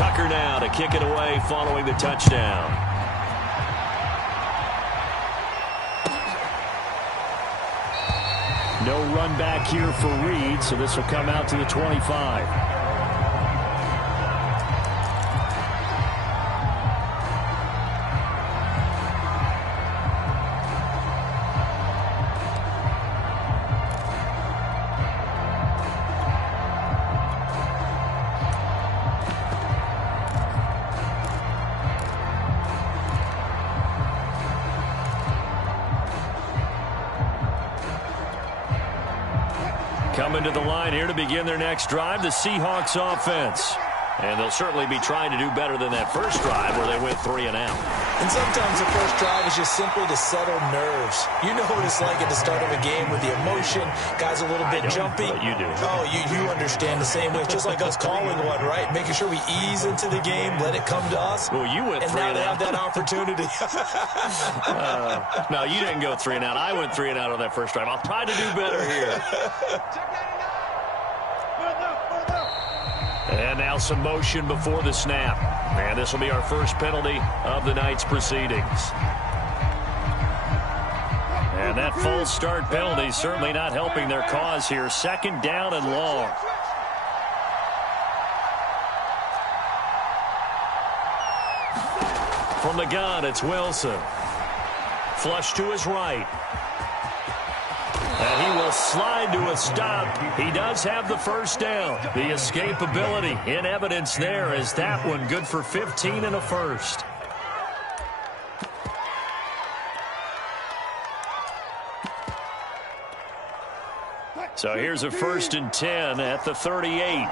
Tucker now to kick it away following the touchdown. No run back here for Reed, so this will come out to the 25. Coming to the line here to begin their next drive, the Seahawks offense. And they'll certainly be trying to do better than that first drive where they went 3 and out. And sometimes the first drive is just simply to settle nerves. You know what it's like at the start of a game with the emotion. Guys a little bit jumpy. But you do. Oh, you understand the same way. It's just like us calling one, right? Making sure we ease into the game, let it come to us. Well, you went 3 and out. And now they have that opportunity. No, you didn't go 3 and out. I went 3 and out on that first drive. I'll try to do better here. And now some motion before the snap. And this will be our first penalty of the night's proceedings. And that false start penalty certainly not helping their cause here. 2nd down and long. From the gun, it's Wilson. Flush to his right. And he will slide to a stop. He does have the first down. The escapability in evidence there is that one good for 15 and a first. So here's a 1st and 10 at the 38.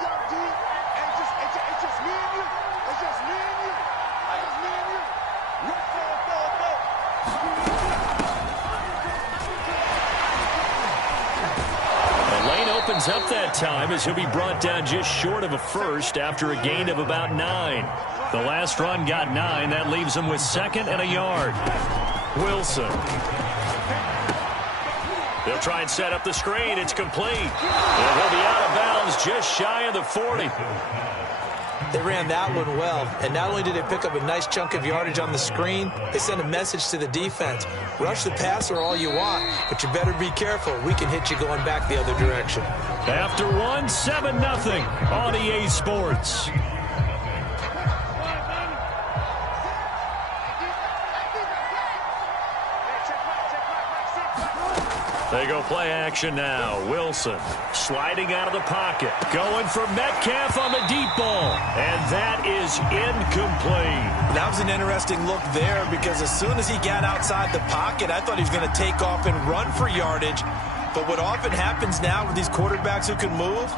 Up that time as he'll be brought down just short of a first after a gain of about 9. The last run got 9. That leaves him with 2nd and a yard. Wilson. They'll try and set up the screen. It's complete. And he'll be out of bounds just shy of the 40. They ran that one well, and not only did they pick up a nice chunk of yardage on the screen, they sent a message to the defense. Rush the passer all you want, but you better be careful. We can hit you going back the other direction. After 1, 7-0 on EA Sports. They go play action now. Wilson sliding out of the pocket. Going for Metcalf on the deep ball. And that is incomplete. That was an interesting look there because as soon as he got outside the pocket, I thought he was going to take off and run for yardage. But what often happens now with these quarterbacks who can move,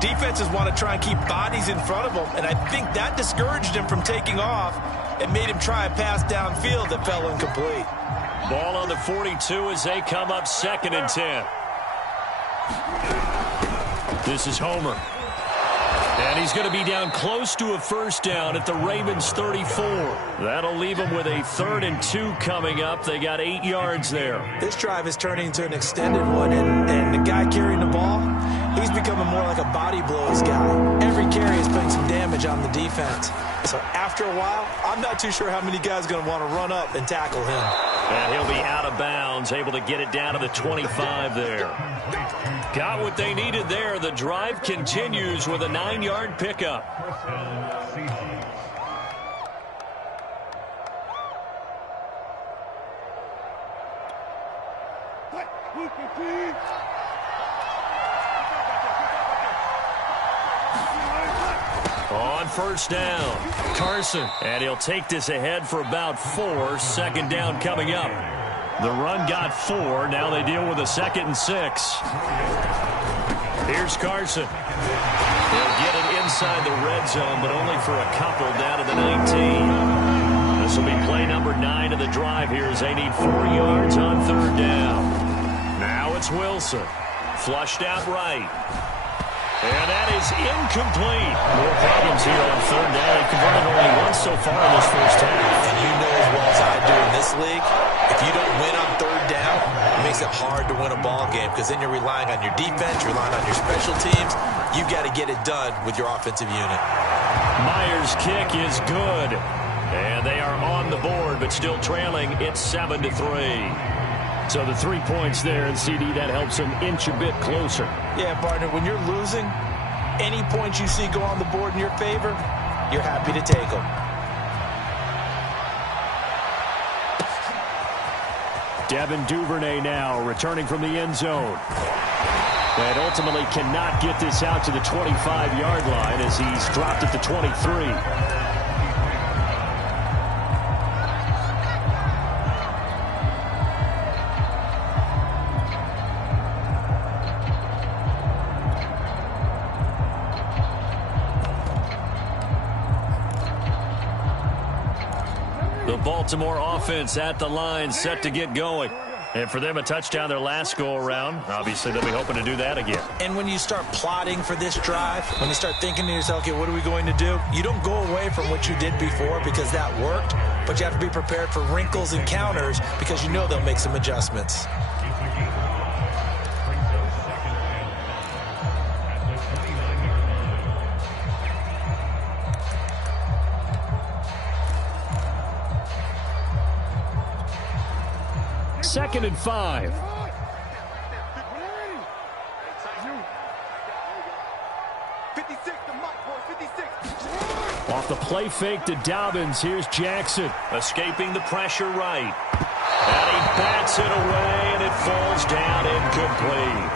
defenses want to try and keep bodies in front of them. And I think that discouraged him from taking off and made him try a pass downfield that fell incomplete. Ball on the 42 as they come up 2nd and 10. This is Homer. And he's going to be down close to a first down at the Ravens 34. That'll leave them with a 3rd and 2 coming up. They got 8 yards there. This drive is turning into an extended one, and the guy carrying the ball, he's becoming more like a body blows guy. Every carry is putting some damage on the defense. So after a while, I'm not too sure how many guys are going to want to run up and tackle him. And he'll be out of bounds, able to get it down to the 25 there. Got what they needed there. The drive continues with a 9-yard pickup. On first down, Carson. And he'll take this ahead for about 4. 2nd down coming up. The run got 4. Now they deal with a 2nd and 6. Here's Carson. He'll get it inside the red zone, but only for a couple down to the 19. This will be play number 9 of the drive here as they need 4 yards on 3rd down. Now it's Wilson. Flushed out right. And that is incomplete. More problems here on 3rd down. They've converted only once so far in this first half. And you know as well as I do in this league, if you don't win on 3rd down, it makes it hard to win a ball game because then you're relying on your defense, you're relying on your special teams. You've got to get it done with your offensive unit. Myers' kick is good. And they are on the board, but still trailing. It's 7-3. So the 3 points there, and CD, that helps them inch a bit closer. Yeah, partner, when you're losing, any points you see go on the board in your favor, you're happy to take them. Devin Duvernay now returning from the end zone. And ultimately cannot get this out to the 25-yard line as he's dropped at the 23. Baltimore offense at the line, set to get going. And for them, a touchdown their last go-around. Obviously, they'll be hoping to do that again. And when you start plotting for this drive, when you start thinking to yourself, okay, what are we going to do? You don't go away from what you did before because that worked, but you have to be prepared for wrinkles and counters because you know they'll make some adjustments. Second and 5. Off the play fake to Dobbins. Here's Jackson. Escaping the pressure right. And he bats it away, and it falls down incomplete.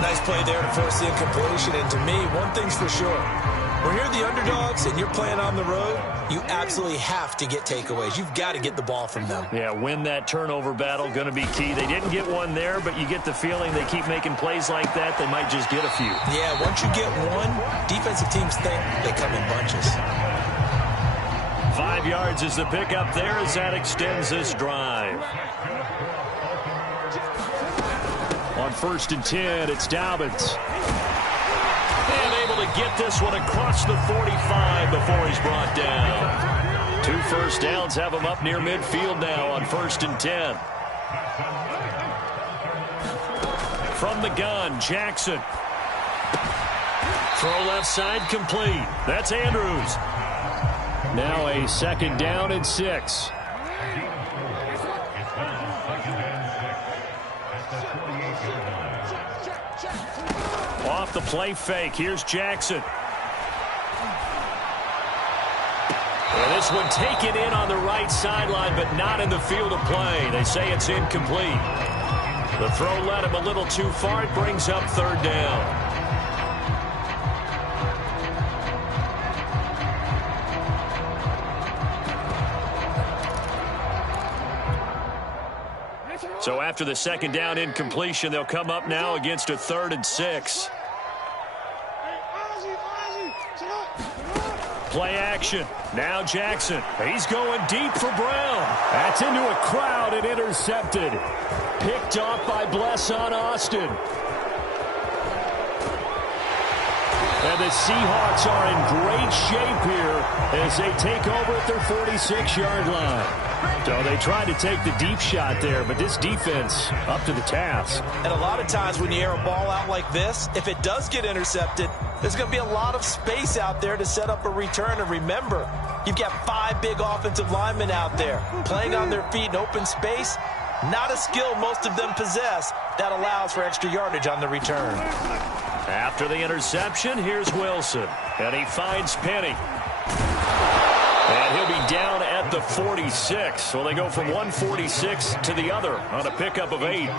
Nice play there to force the incompletion. And to me, one thing's for sure. When you're the underdogs and you're playing on the road, you absolutely have to get takeaways. You've got to get the ball from them. Yeah, win that turnover battle, going to be key. They didn't get one there, but you get the feeling they keep making plays like that, they might just get a few. Yeah, once you get one, defensive teams think they come in bunches. 5 yards is the pickup there as that extends this drive. On 1st and 10, it's Dobbins. And able to get this one across the 45 before he's brought down. 2 first downs have him up near midfield now on 1st and 10. From the gun, Jackson. Throw left side complete. That's Andrews. Now a 2nd down and 6. Off the play fake. Here's Jackson. And this one taken in on the right sideline, but not in the field of play. They say it's incomplete. The throw led him a little too far. It brings up 3rd down. So after the 2nd down incompletion, they'll come up now against a 3rd and 6. Play action. Now Jackson. He's going deep for Brown. That's into a crowd and intercepted. Picked off by Blesson Austin. And the Seahawks are in great shape here as they take over at their 46-yard line. So they tried to take the deep shot there, but this defense up to the task. And a lot of times when you air a ball out like this, if it does get intercepted, there's going to be a lot of space out there to set up a return. And remember, you've got 5 big offensive linemen out there playing on their feet in open space. Not a skill most of them possess that allows for extra yardage on the return. After the interception, here's Wilson. And he finds Penny. And he'll be down at the 46. So they go from 146 to the other on a pickup of 8.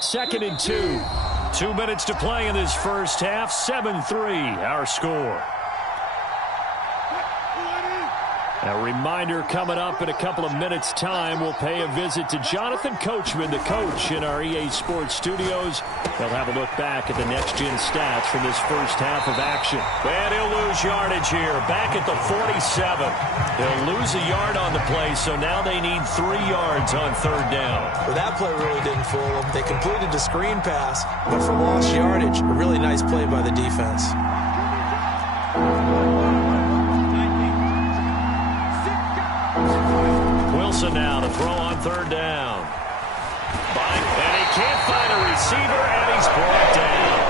Second and 2. 2 minutes to play in this first half. 7-3 our score. A reminder coming up in a couple of minutes' time. We'll pay a visit to Jonathan Coachman, the coach in our EA Sports studios. They'll have a look back at the next-gen stats from this first half of action. And he'll lose yardage here. Back at the 47. They'll lose a yard on the play, so now they need 3 yards on 3rd down. Well, that play really didn't fool them. They completed the screen pass, but for lost yardage, a really nice play by the defense. Wilson now to throw on third down. And he can't find a receiver, and he's brought down.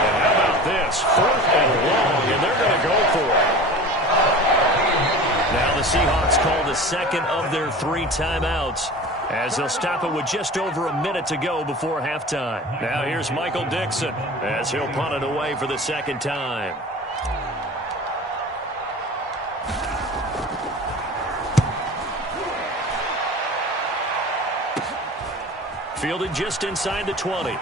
And how about this? 4th and long, and they're going to go for it. Now the Seahawks call the second of their 3 timeouts, as they'll stop it with just over a minute to go before halftime. Now here's Michael Dixon as he'll punt it away for the second time. Fielded just inside the 20. A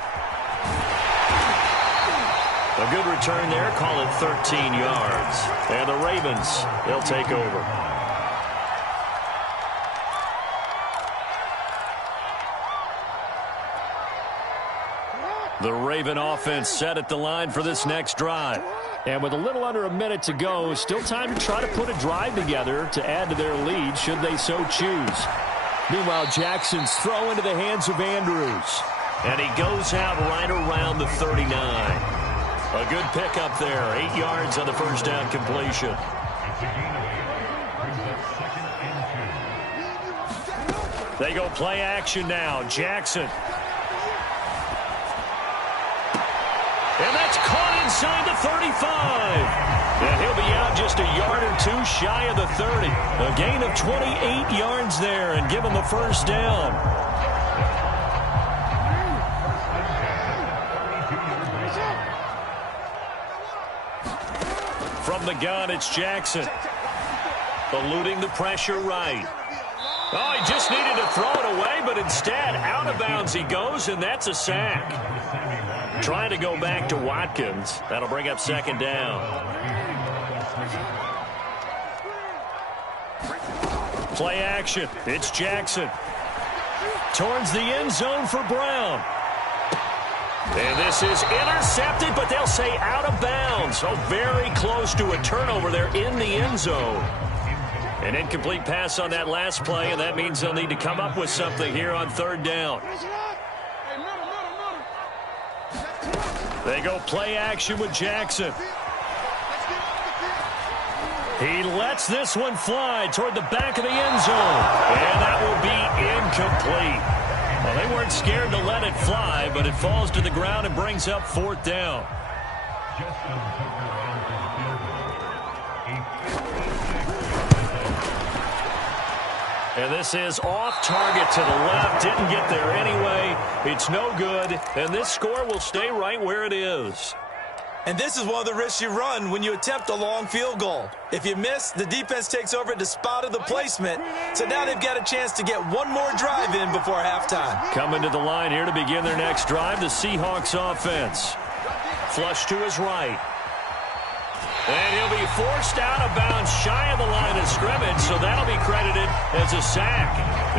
good return there. Call it 13 yards. And the Ravens, they'll take over. The Raven offense set at the line for this next drive. And with a little under a minute to go, still time to try to put a drive together to add to their lead should they so choose. Meanwhile, Jackson's throw into the hands of Andrews. And he goes out right around the 39. A good pickup there. 8 yards on the first down completion. They go play action now. Jackson. And that's caught inside the 35. And he'll be out just a yard or 2 shy of the 30. A gain of 28 yards there and give him the first down. From the gun, it's Jackson. Eluding the pressure right. Oh, he just needed to throw it away, but instead, out of bounds he goes, and that's a sack. Trying to go back to Watkins. That'll bring up second down. Play action. It's Jackson. Towards the end zone for Brown. And this is intercepted, but they'll say out of bounds. So very close to a turnover there in the end zone. An incomplete pass on that last play, and that means they'll need to come up with something here on third down. They go play action with Jackson. He lets this one fly toward the back of the end zone. And that will be incomplete. Well, they weren't scared to let it fly, but it falls to the ground and brings up fourth down. And this is off target to the left. Didn't get there anyway. It's no good. And this score will stay right where it is. And this is one of the risks you run when you attempt a long field goal. If you miss, the defense takes over at the spot of the placement. So now they've got a chance to get one more drive in before halftime. Coming to the line here to begin their next drive, the Seahawks offense. Flush to his right. And he'll be forced out of bounds shy of the line of scrimmage, so that'll be credited as a sack.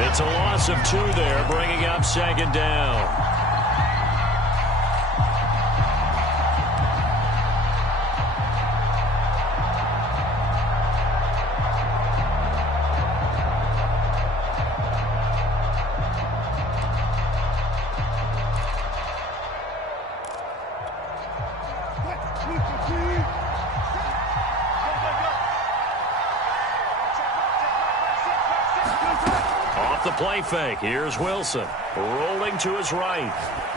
It's a loss of 2 there, bringing up second down. Play fake. Here's Wilson. Rolling to his right.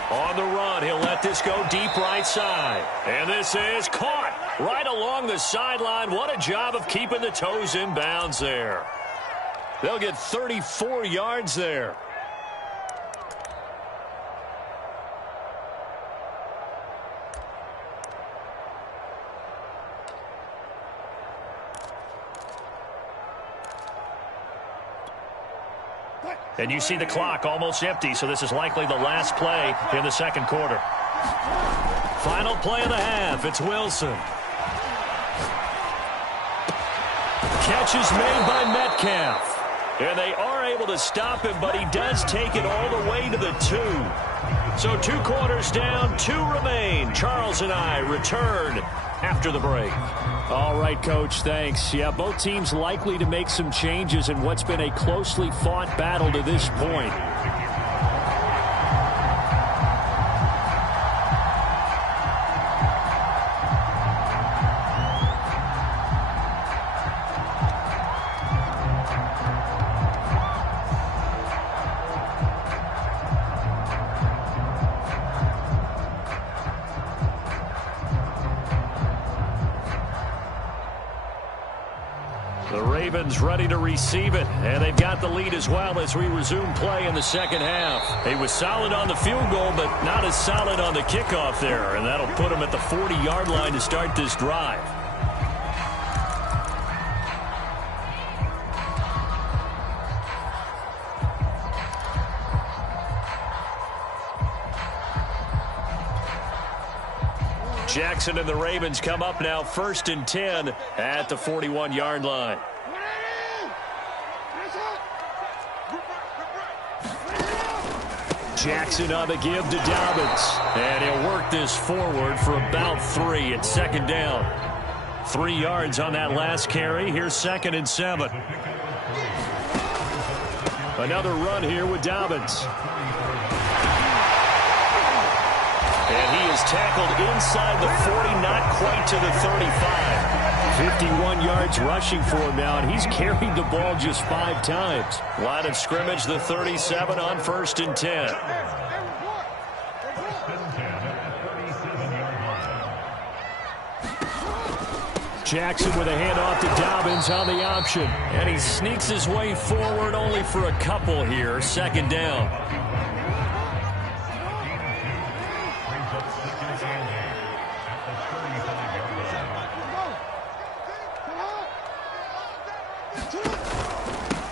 On the run, he'll let this go deep right side. And this is caught right along the sideline. What a job of keeping the toes in bounds there. They'll get 34 yards there. And you see the clock almost empty, so this is likely the last play in the second quarter. Final play of the half. It's Wilson. Catch is made by Metcalf. And they are able to stop him, but he does take it all the way to the 2. So 2 quarters down, 2 remain. Charles and I return after the break. All right, Coach, thanks. Yeah, both teams likely to make some changes in what's been a closely fought battle to this point. The Ravens ready to receive it, and they've got the lead as well as we resume play in the second half. He was solid on the field goal, but not as solid on the kickoff there, and that'll put him at the 40-yard line to start this drive. Jackson and the Ravens come up now 1st and 10 at the 41-yard line. Jackson on the give to Dobbins. And he'll work this forward for about 3 at 2nd down. 3 yards on that last carry. Here's 2nd and 7. Another run here with Dobbins. And he is tackled inside the 40, not quite to the 35. 51 yards rushing for him now, and he's carried the ball just 5 times. Line of scrimmage, the 37 on 1st and 10. Jackson with a handoff to Dobbins on the option. And he sneaks his way forward only for a couple here. 2nd down.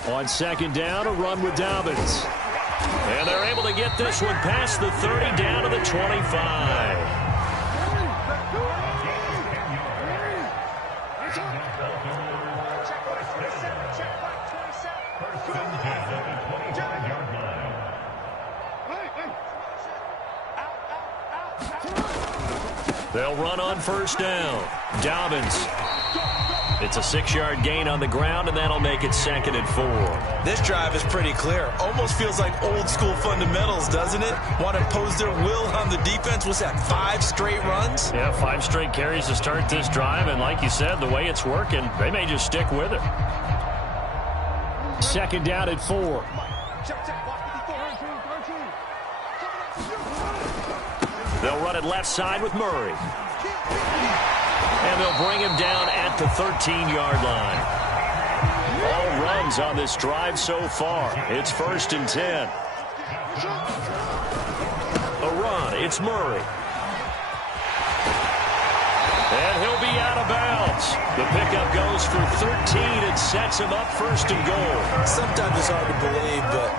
On 2nd down, a run with Dobbins. And they're able to get this one past the 30 down to the 25. They'll run on 1st down. Dobbins. It's a 6-yard gain on the ground, and that'll make it 2nd and 4. This drive is pretty clear. Almost feels like old school fundamentals, doesn't it? Want to impose their will on the defense. What's that, 5 straight runs? Yeah, 5 straight carries to start this drive, and like you said, the way it's working, they may just stick with it. 2nd down at 4. They'll run it left side with Murray. And they'll bring him down at the 13-yard line. All runs on this drive so far. It's 1st and 10. A run. It's Murray. And he'll be out of bounds. The pickup goes for 13 and sets him up 1st and goal. Sometimes it's hard to believe, but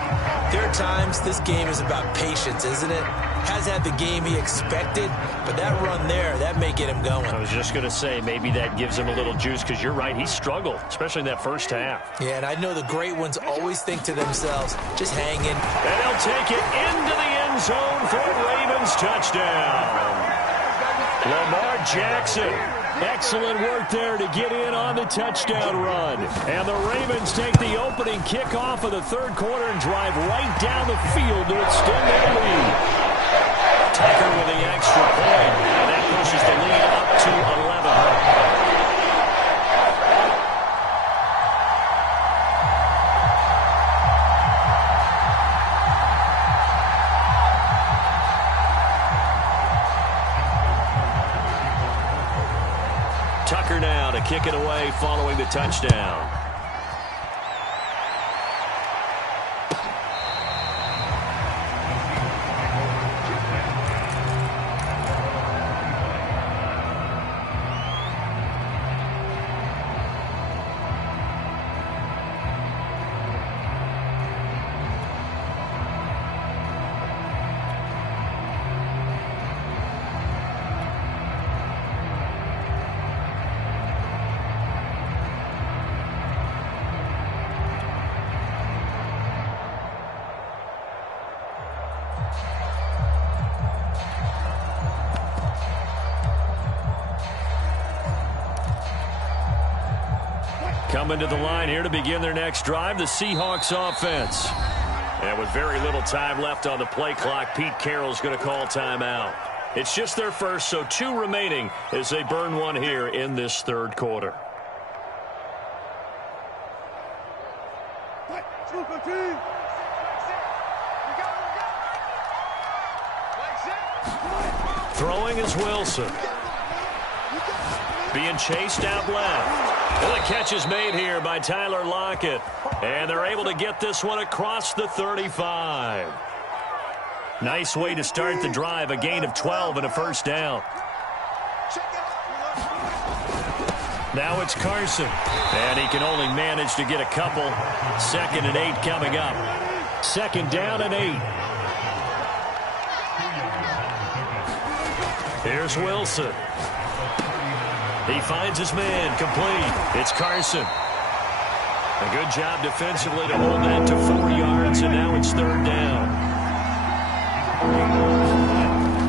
there are times this game is about patience, isn't it? Hasn't had the game he expected, but that run there, that may get him going. I was just going to say, maybe that gives him a little juice, because you're right, he struggled, especially in that first half. Yeah, and I know the great ones always think to themselves, just hang in. And they'll take it into the end zone for a Ravens touchdown. Lamar Jackson. Excellent work there to get in on the touchdown run. And the Ravens take the opening kickoff of the 3rd quarter and drive right down the field to extend their lead. Tucker with the extra point, and that pushes the lead up to 11. Tucker now to kick it away following the touchdown. Coming to the line here to begin their next drive, the Seahawks offense. And with very little time left on the play clock, Pete Carroll's going to call timeout. It's just their first, so 2 remaining as they burn 1 here in this 3rd quarter. Throwing is Wilson. Being chased out left. Well, the catch is made here by Tyler Lockett. And they're able to get this one across the 35. Nice way to start the drive. A gain of 12 and a first down. Now it's Carson. And he can only manage to get a couple. 2nd and 8 coming up. 2nd down and 8. Here's Wilson. He finds his man, complete. It's Carson. A good job defensively to hold that to 4 yards, and now it's 3rd down.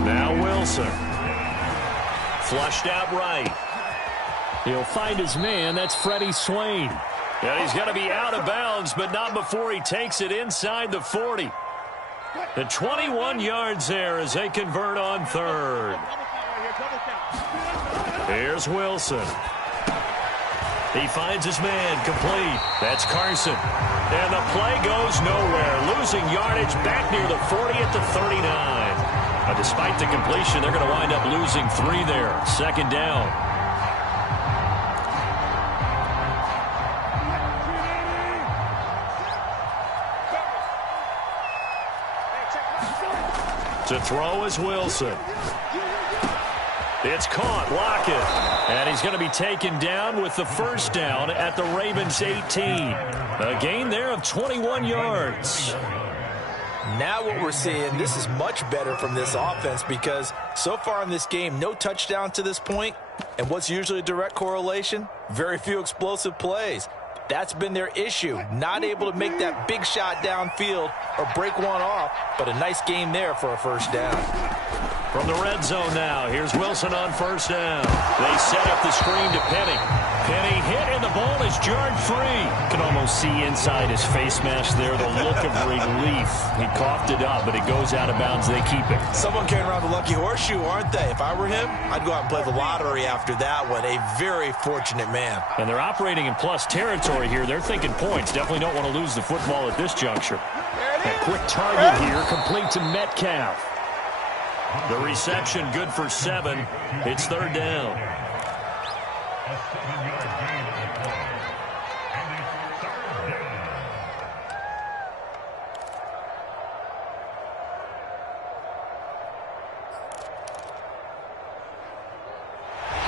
Now Wilson. Flushed out right. He'll find his man. That's Freddie Swain. And he's going to be out of bounds, but not before he takes it inside the 40. The 21 yards there as they convert on 3rd. Here's Wilson. He finds his man, complete. That's Carson. And the play goes nowhere. Losing yardage back near the 40 at the 39. Despite the completion, they're going to wind up losing 3 there. 2nd down. To throw is Wilson. It's caught. Lockett. And he's going to be taken down with the first down at the Ravens 18. A gain there of 21 yards. Now what we're seeing, this is much better from this offense because so far in this game, no touchdown to this point. And what's usually a direct correlation? Very few explosive plays. That's been their issue. Not able to make that big shot downfield or break one off, but a nice game there for a first down. From the red zone now, here's Wilson on first down. They set up the screen to Penny. Penny hit, and the ball is jarred free. You can almost see inside his face mask there the look of relief. He coughed it up, but it goes out of bounds. They keep it. Someone carrying around the lucky horseshoe, aren't they? If I were him, I'd go out and play the lottery after that one. A very fortunate man. And they're operating in plus territory here. They're thinking points. Definitely don't want to lose the football at this juncture. A quick target here, complete to Metcalf. The reception good for 7. It's 3rd down.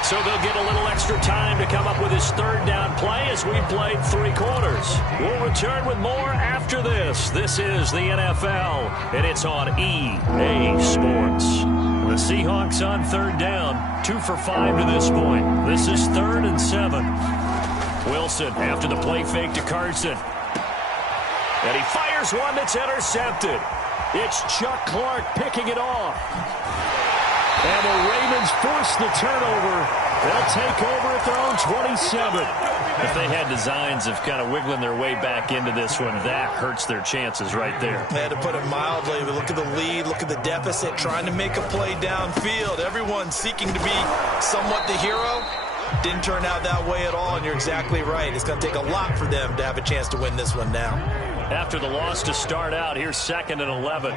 So they'll get a little extra time to come up with his 3rd down play as we've played 3 quarters. We'll return with more after this. This is the NFL, and it's on EA Sports. The Seahawks on 3rd down, 2 for 5 to this point. This is 3rd and 7. Wilson after the play fake to Carson. And he fires one that's intercepted. It's Chuck Clark picking it off. And the Ravens force the turnover. They'll take over at their own 27. If they had designs of kind of wiggling their way back into this one, that hurts their chances right there. They had to put it mildly. But look at the lead, look at the deficit, trying to make a play downfield. Everyone seeking to be somewhat the hero. Didn't turn out that way at all, and you're exactly right. It's going to take a lot for them to have a chance to win this one now. After the loss to start out, here's 2nd and 11.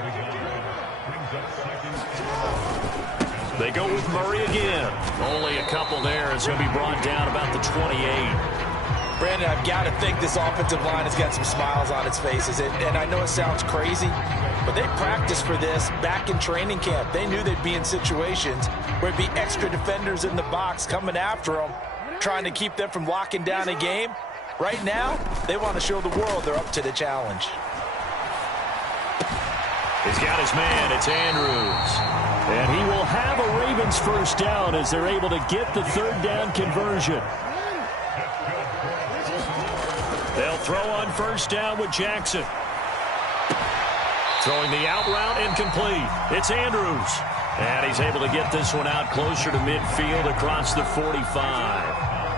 They go with Murray again. Only a couple there. It's going to be brought down about the 28. Brandon, I've got to think this offensive line has got some smiles on its faces. And I know it sounds crazy, but they practiced for this back in training camp. They knew they'd be in situations where it'd be extra defenders in the box coming after them, trying to keep them from locking down a game. Right now, they want to show the world they're up to the challenge. He's got his man. It's Andrews. And he will have a Ravens first down as they're able to get the 3rd down conversion. They'll throw on first down with Jackson. Throwing the out route incomplete. It's Andrews. And he's able to get this one out closer to midfield across the 45.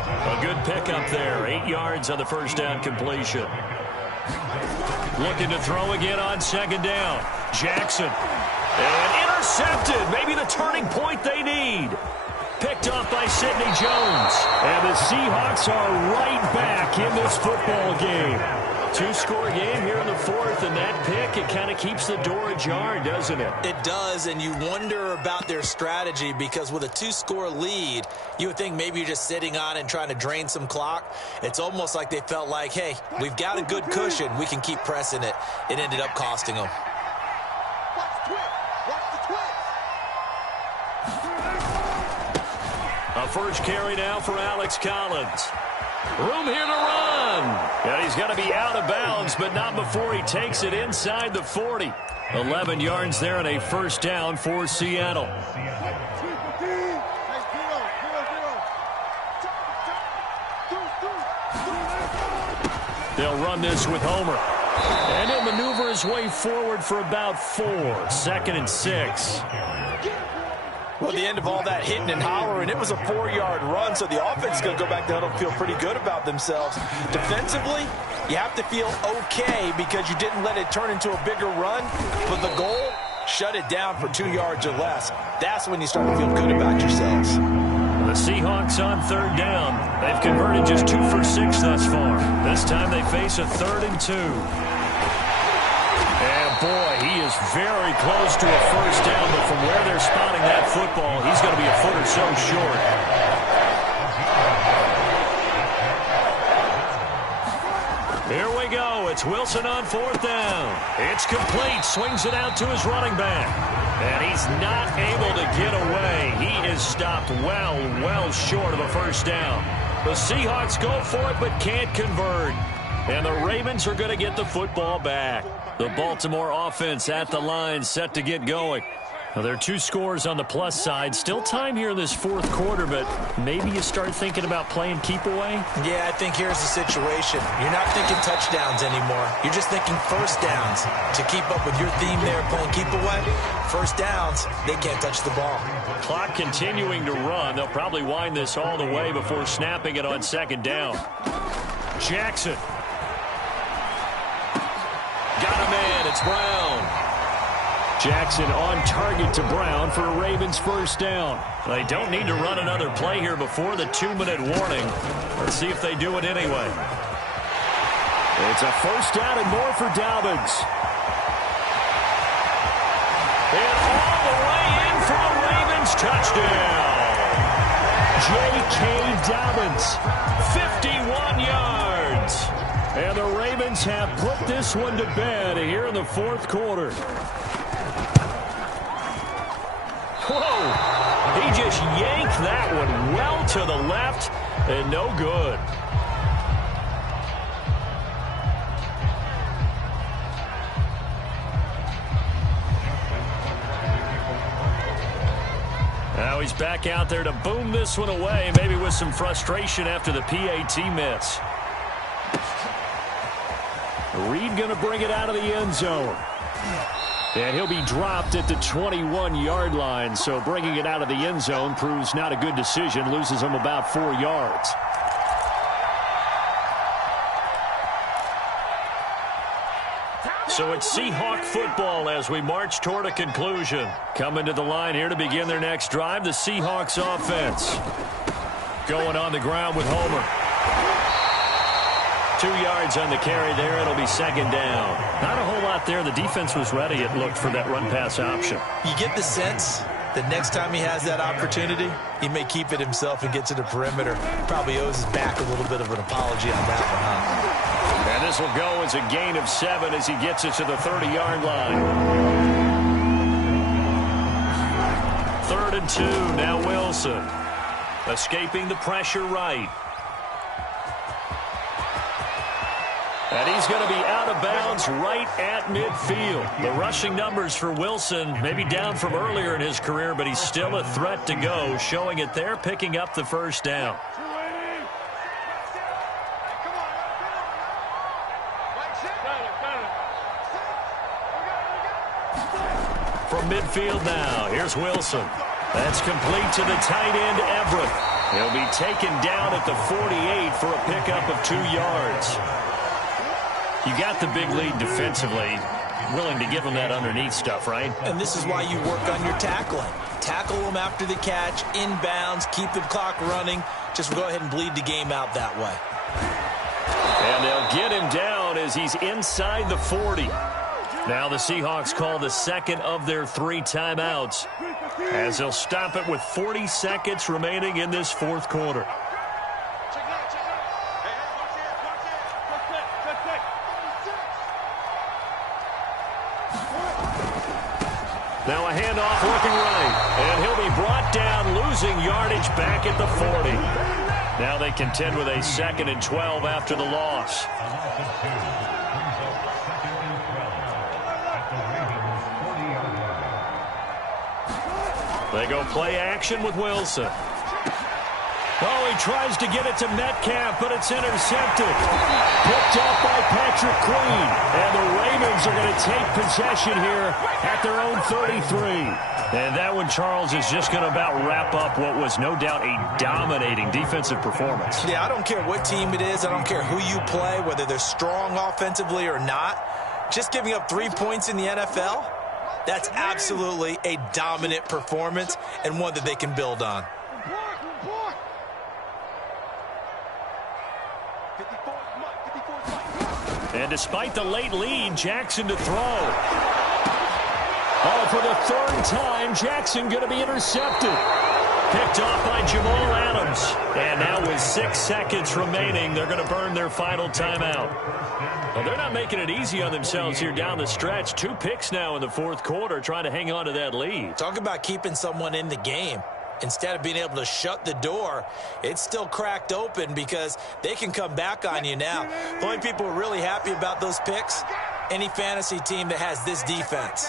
A good pickup there. 8 yards on the first down completion. Looking to throw again on 2nd down. Jackson. And intercepted. Maybe the turning point they need. Picked off by Sidney Jones. And the Seahawks are right back in this football game. Two-score game here in the fourth, and that pick, it kind of keeps the door ajar, doesn't it? It does, and you wonder about their strategy because with a two-score lead, you would think maybe you're just sitting on it and trying to drain some clock. It's almost like they felt like, hey, we've got a good cushion. We can keep pressing it. It ended up costing them. A first carry now for Alex Collins. Room here to run. And he's going to be out of bounds, but not before he takes it inside the 40. 11 yards there and a first down for Seattle. They'll run this with Homer. And he'll maneuver his way forward for about 4. 2nd and 6. Well, the end of all that hitting and hollering, it was a 4-yard run, so the offense is going to go back down and feel pretty good about themselves. Defensively, you have to feel okay because you didn't let it turn into a bigger run, but the goal, shut it down for 2 yards or less. That's when you start to feel good about yourselves. The Seahawks on 3rd down. They've converted just 2 for 6 thus far. This time they face a 3rd and 2. And boy, he is very close to a first down, but from where they're spotting that football, he's going to be a foot or so short. Here we go. It's Wilson on 4th down. It's complete. Swings it out to his running back. And he's not able to get away. He is stopped well short of a first down. The Seahawks go for it but can't convert. And the Ravens are going to get the football back. The Baltimore offense at the line, set to get going. Well, there are 2 scores on the plus side. Still time here in this 4th quarter, but maybe you start thinking about playing keep away? Yeah, I think here's the situation. You're not thinking touchdowns anymore. You're just thinking first downs. To keep up with your theme there, playing keep away, first downs, they can't touch the ball. Clock continuing to run. They'll probably wind this all the way before snapping it on 2nd down. Jackson. Got a man. It's Brown. Jackson on target to Brown for a Ravens first down. They don't need to run another play here before the 2-minute warning. Let's see if they do it anyway. It's a first down and more for Dobbins. And all the way in for a Ravens touchdown. J.K. Dobbins, 51 yards. And the Ravens have put this one to bed here in the 4th quarter. Whoa! He just yanked that one well to the left and no good. Now he's back out there to boom this one away, maybe with some frustration after the PAT miss. Reed going to bring it out of the end zone. And he'll be dropped at the 21-yard line, so bringing it out of the end zone proves not a good decision, loses him about 4 yards. So it's Seahawk football as we march toward a conclusion. Coming to the line here to begin their next drive, the Seahawks offense. Going on the ground with Homer. 2 yards on the carry there. It'll be 2nd down. Not a whole lot there. The defense was ready, it looked, for that run-pass option. You get the sense that next time he has that opportunity, he may keep it himself and get to the perimeter. Probably owes his back a little bit of an apology on that one, huh? And this will go as a gain of 7 as he gets it to the 30-yard line. 3rd and 2. Now Wilson. Escaping the pressure right. And he's going to be out of bounds right at midfield. The rushing numbers for Wilson, maybe down from earlier in his career, but he's still a threat to go, showing it there, picking up the first down. From midfield now, here's Wilson. That's complete to the tight end, Everett. He'll be taken down at the 48 for a pickup of 2 yards. You got the big lead defensively, willing to give him that underneath stuff, right? And this is why you work on your tackling. tackle him after the catch, inbounds, keep the clock running. Just go ahead and bleed the game out that way. And they'll get him down as he's inside the 40. Now the Seahawks call the second of their 3 timeouts as they'll stop it with 40 seconds remaining in this fourth quarter. Now a handoff looking right, and he'll be brought down, losing yardage back at the 40. Now they contend with a 2nd and 12 after the loss. They go play action with Wilson. Oh, he tries to get it to Metcalf, but it's intercepted. Picked up by Patrick Queen. And the Ravens are going to take possession here at their own 33. And that one, Charles, is just going to about wrap up what was no doubt a dominating defensive performance. Yeah, I don't care what team it is. I don't care who you play, whether they're strong offensively or not. Just giving up 3 points in the NFL, that's absolutely a dominant performance and one that they can build on. And despite the late lead, Jackson to throw. Oh, for the 3rd time, Jackson going to be intercepted. Picked off by Jamal Adams. And now with 6 seconds remaining, they're going to burn their final timeout. Well, they're not making it easy on themselves here down the stretch. 2 picks now in the fourth quarter, trying to hang on to that lead. Talk about keeping someone in the game. Instead of being able to shut the door, it's still cracked open because they can come back on you now. The only people who are really happy about those picks, any fantasy team that has this defense.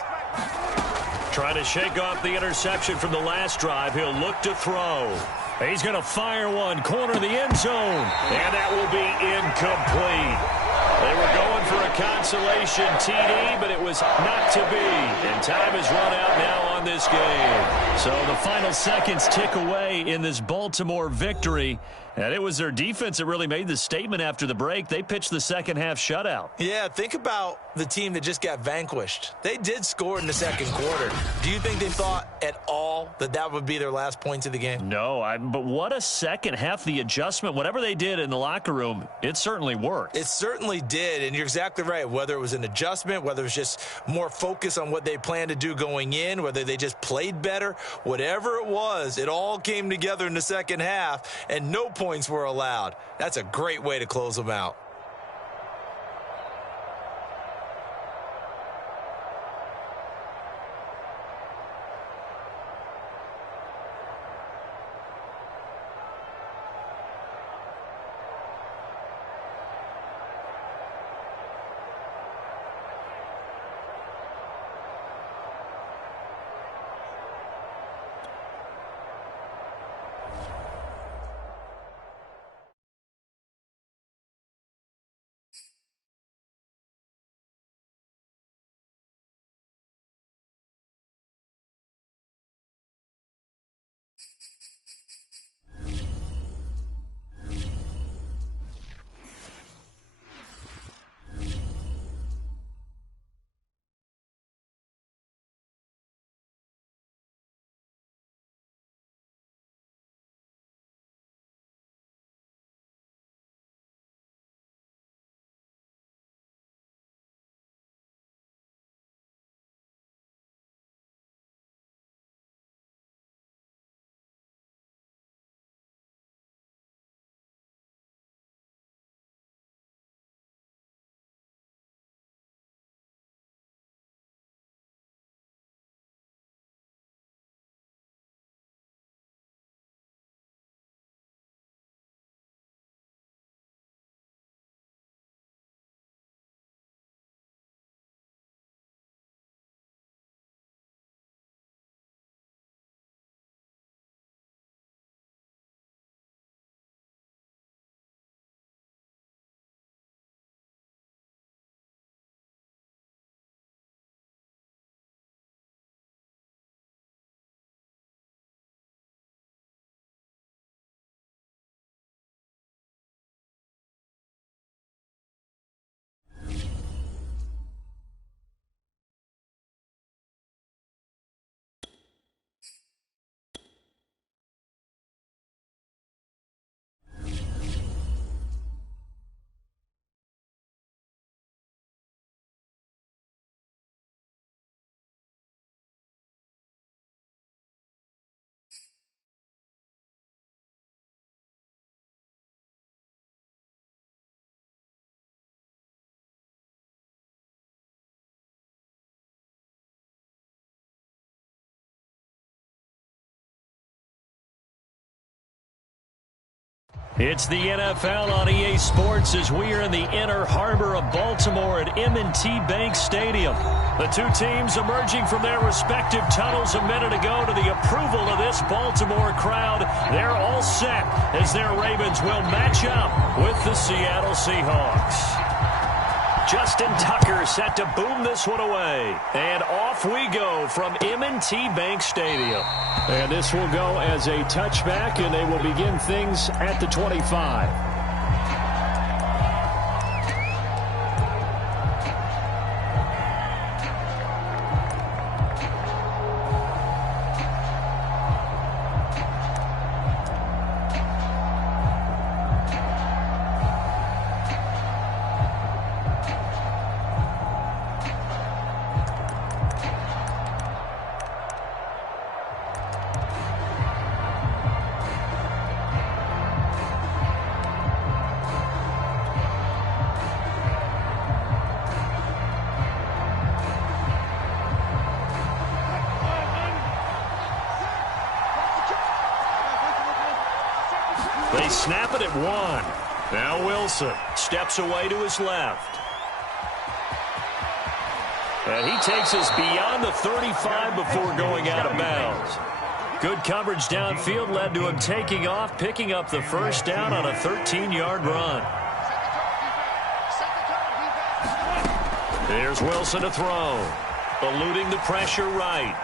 Trying to shake off the interception from the last drive. He'll look to throw. He's going to fire one, corner of the end zone, and that will be incomplete. They were going for a consolation TD, but it was not to be. And time has run out now on this game. So the final seconds tick away in this Baltimore victory. And it was their defense that really made the statement after the break. They pitched the second half shutout. Yeah, think about the team that just got vanquished. They did score in the second quarter. Do you think they thought at all that that would be their last points of the game? No, but what a second half. The adjustment, whatever they did in the locker room, it certainly worked. It certainly did, and you're exactly right. Whether it was an adjustment, whether it was just more focus on what they planned to do going in, whether they just played better, whatever it was, it all came together in the second half, and no points were allowed. That's a great way to close them out. It's the NFL on EA Sports as we are in the inner harbor of Baltimore at M&T Bank Stadium. The two teams emerging from their respective tunnels a minute ago to the approval of this Baltimore crowd. They're all set as their Ravens will match up with the Seattle Seahawks. Justin Tucker set to boom this one away. And off we go from M&T Bank Stadium. And this will go as a touchback, and they will begin things at the 25. They snap it at one. Now Wilson steps away to his left. And he takes us beyond the 35 before going out of bounds. Good coverage downfield led to him taking off, picking up the first down on a 13-yard run. Here's Wilson to throw. Eluding the pressure right.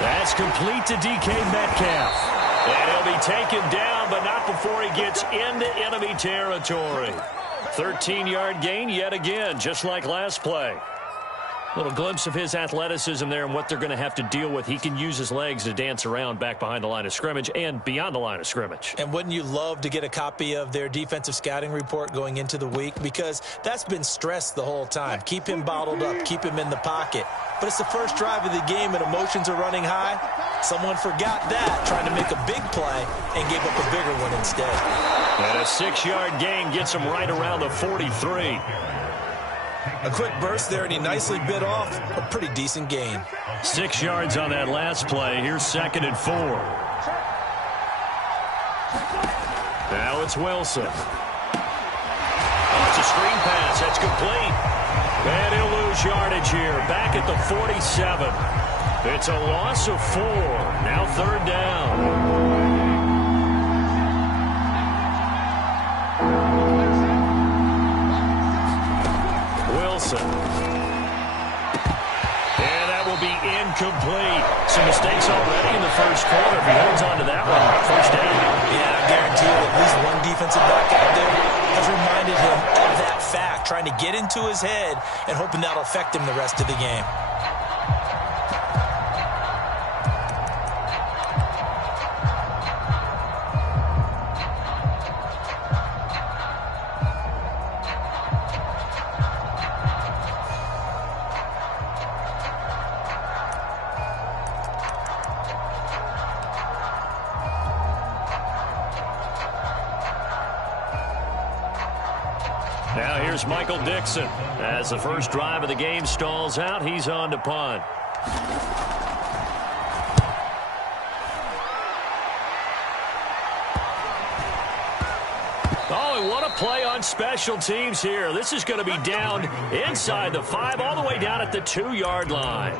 That's complete to DK Metcalf. And he'll be taken down, but not before he gets into enemy territory. 13-yard gain yet again, just like last play. Little glimpse of his athleticism there and what they're going to have to deal with. He can use his legs to dance around back behind the line of scrimmage and beyond the line of scrimmage. And wouldn't you love to get a copy of their defensive scouting report going into the week? Because that's been stressed the whole time. Keep him bottled up. Keep him in the pocket. But it's the first drive of the game and emotions are running high. Someone forgot that, trying to make a big play and gave up a bigger one instead. And a 6-yard gain gets him right around the 43. A quick burst there, and he nicely bit off a pretty decent gain. 6 yards on that last play. Here's 2nd and 4. Now it's Wilson. Oh, it's a screen pass. That's complete. And he'll lose yardage here. Back at the 47. It's a loss of 4. Now 3rd down. And that will be incomplete. Some mistakes already in the first quarter. If he holds on to that one, first down. Yeah, I guarantee you at least one defensive back out there has reminded him of that fact, trying to get into his head and hoping that'll affect him the rest of the game. Now here's Michael Dixon. As the first drive of the game stalls out, he's on to punt. Oh, and what a play on special teams here. This is going to be down inside the 5, all the way down at the 2-yard line.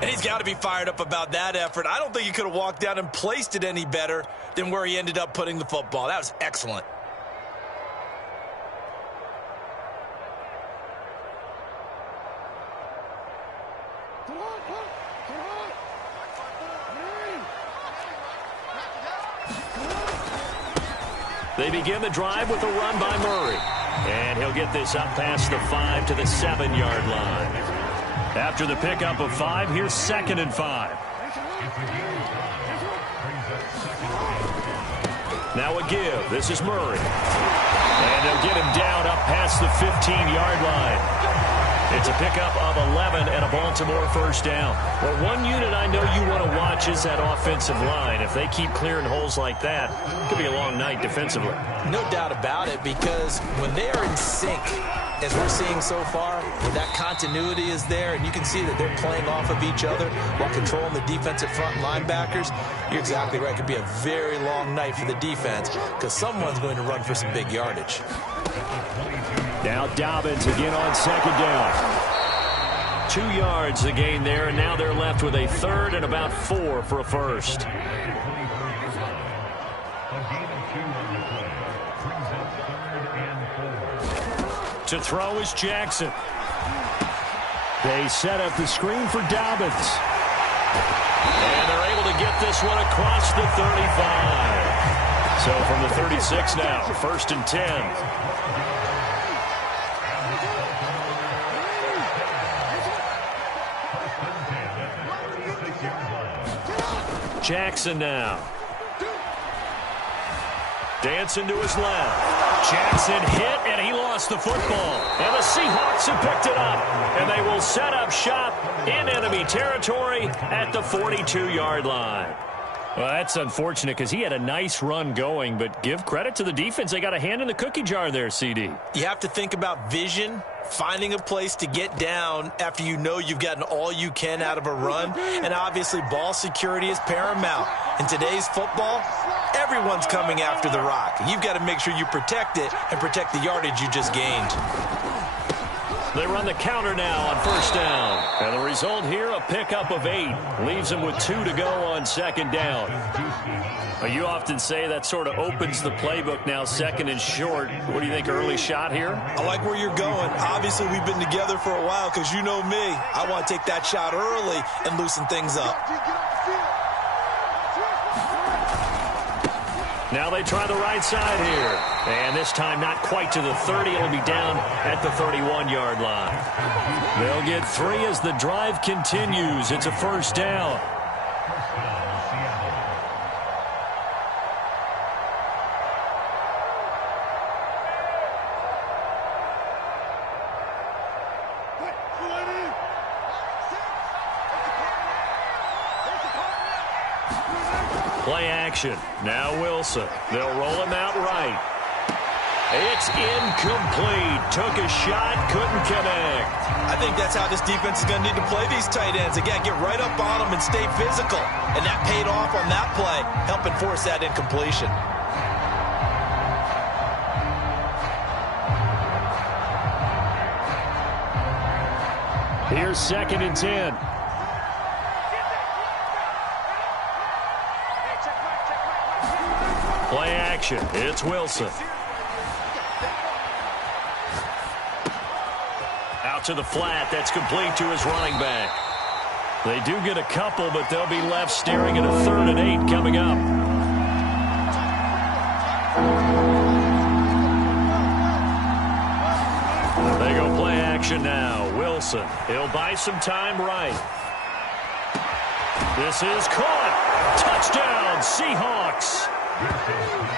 And he's got to be fired up about that effort. I don't think he could have walked down and placed it any better than where he ended up putting the football. That was excellent. They begin the drive with a run by Murray. And he'll get this up past the 5 to the 7-yard line. After the pickup of 5, here's 2nd and 5. Now a give. This is Murray. And they'll get him down up past the 15-yard line. It's a pickup of 11 and a Baltimore first down. Well, one unit I know you want to watch is that offensive line. If they keep clearing holes like that, it could be a long night defensively. No doubt about it, because when they are in sync, as we're seeing so far, where that continuity is there, and you can see that they're playing off of each other while controlling the defensive front linebackers, you're exactly right. It could be a very long night for the defense because someone's going to run for some big yardage. Now Dobbins again on second down. 2 yards the gain there, and now they're left with a third and about 4 for a first. To throw is Jackson. They set up the screen for Dobbins. And they're able to get this one across the 35. So from the 36 now, 1st and 10. Jackson now. Dancing to his left. Jackson hit, and he lost the football. And the Seahawks have picked it up. And they will set up shop in enemy territory at the 42-yard line. Well, that's unfortunate because he had a nice run going, but give credit to the defense. They got a hand in the cookie jar there, CD. You have to think about vision, finding a place to get down after you know you've gotten all you can out of a run. And obviously, ball security is paramount. In today's football, everyone's coming after the rock. You've got to make sure you protect it and protect the yardage you just gained. They run the counter now on 1st down. And the result here, a pickup of 8. Leaves them with 2 to go on 2nd down. You often say that sort of opens the playbook now, 2nd and short. What do you think, early shot here? I like where you're going. Obviously, we've been together for a while because you know me. I want to take that shot early and loosen things up. Now they try the right side here. And this time not quite to the 30. It'll be down at the 31-yard line. They'll get 3 as the drive continues. It's a 1st down. Play action. Now Wilson. They'll roll him out right. It's incomplete. Took a shot, couldn't connect. I think that's how this defense is going to need to play these tight ends. Again, get right up on them and stay physical. And that paid off on that play, helping force that incompletion. Here's 2nd and 10. Play action. It's Wilson. Out to the flat. That's complete to his running back. They do get a couple, but they'll be left staring at a 3rd and 8 coming up. They go play action now. Wilson. He'll buy some time right. This is caught. Touchdown, Seahawks.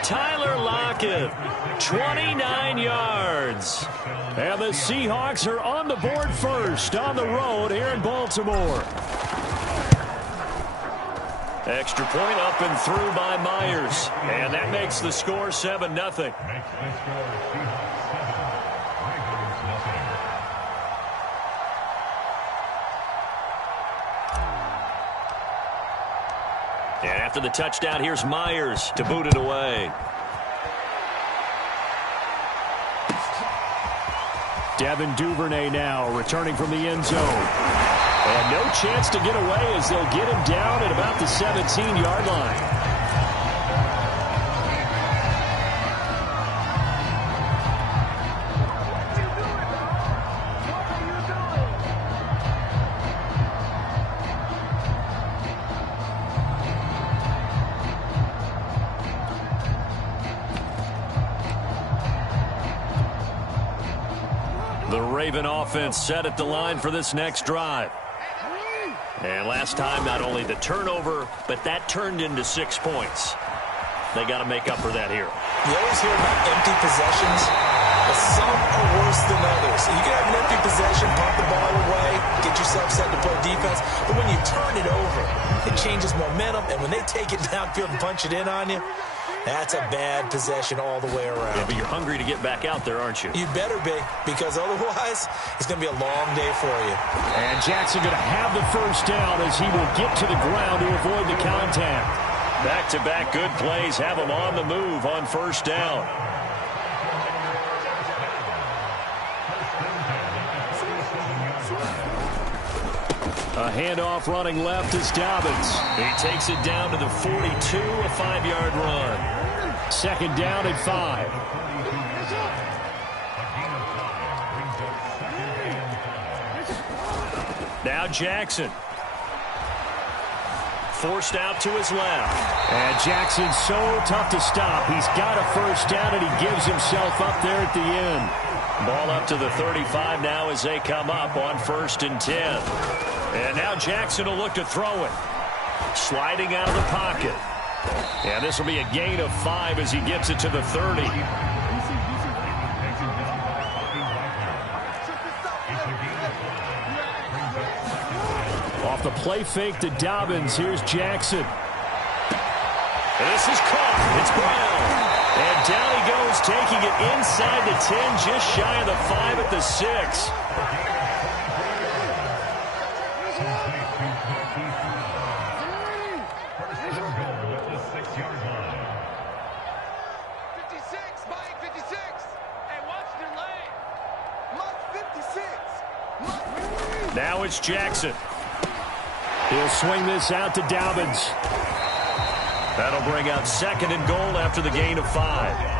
Tyler Lockett, 29 yards. And the Seahawks are on the board first on the road here in Baltimore. Extra point up and through by Myers. And that makes the score 7-0. And after the touchdown, here's Myers to boot it away. Devin Duvernay now returning from the end zone. And no chance to get away as they'll get him down at about the 17-yard line. The Raven offense set at the line for this next drive. And last time, not only the turnover, but that turned into 6 points. They got to make up for that here. You always hear about empty possessions, but some are worse than others. You can have an empty possession, pump the ball away, get yourself set to play defense, but when you turn it over, it changes momentum, and when they take it downfield and punch it in on you, That's a bad possession all the way around. Yeah, but you're hungry to get back out there, aren't you? You better be, because otherwise it's going to be a long day for you. And Jackson going to have the first down as he will get to the ground to avoid the contact. Back-to-back good plays have him on the move on first down. A handoff running left is Dobbins. He takes it down to the 42, a 5-yard run. Second down and 5. Now Jackson. Forced out to his left. And Jackson's so tough to stop. He's got a first down, and he gives himself up there at the end. Ball up to the 35 now as they come up on 1st and 10. And now Jackson will look to throw it. Sliding out of the pocket. And this will be a gain of 5 as he gets it to the 30. Off the play fake to Dobbins, here's Jackson. And this is caught. It's Brown. And down he goes, taking it inside the 10, just shy of the 5 at the 6. Now it's Jackson. He'll swing this out to Dobbins. That'll bring out 2nd and goal after the gain of 5.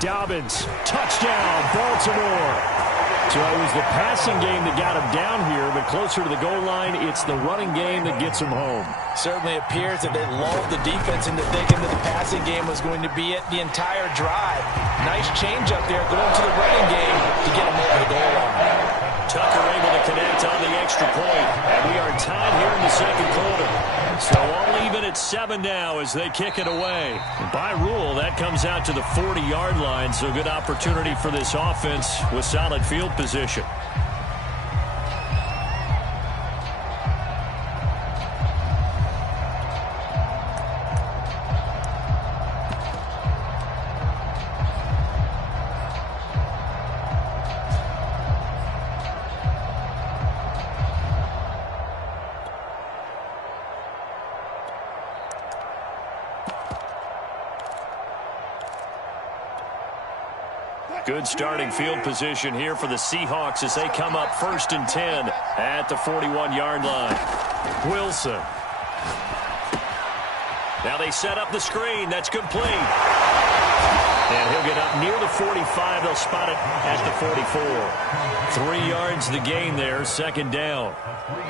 Dobbins, touchdown, Baltimore. So it was the passing game that got him down here, but closer to the goal line, it's the running game that gets him home. Certainly appears that they lulled the defense into thinking that the passing game was going to be it the entire drive. Nice change up there going to the running game to get him over the goal line. Tucker able to connect on the extra point, and we are tied here in the 2nd quarter. So all even at 7 now as they kick it away. And by rule, that comes out to the 40-yard line, so good opportunity for this offense with solid field position. Good starting field position here for the Seahawks as they come up 1st and 10 at the 41-yard line. Wilson. Now they set up the screen. That's complete. And he'll get up near the 45. They'll spot it at the 44. 3 yards the gain there, 2nd down.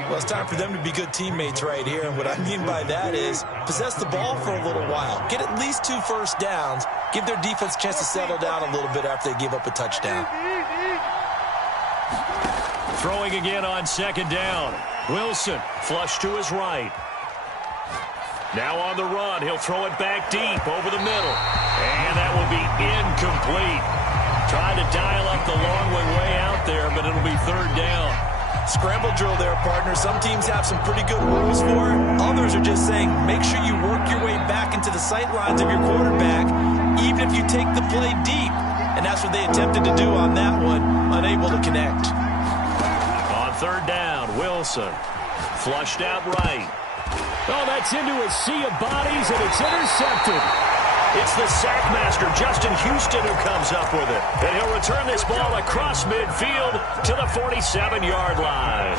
Well, it's time for them to be good teammates right here. And what I mean by that is possess the ball for a little while. Get at least 2 first downs. Give their defense a chance to settle down a little bit after they give up a touchdown. Throwing again on 2nd down. Wilson flush to his right. Now on the run. He'll throw it back deep over the middle. And that will be incomplete. Trying to dial up the long way out there, but it'll be 3rd down. Scramble drill there, partner. Some teams have some pretty good rules for it. Others are just saying, make sure you work your way back into the sight lines of your quarterback, even if you take the play deep. And that's what they attempted to do on that one, unable to connect. On 3rd down, Wilson flushed out right. Oh, that's into a sea of bodies, and it's intercepted. It's the sackmaster, Justin Houston, who comes up with it. And he'll return this ball across midfield to the 47-yard line.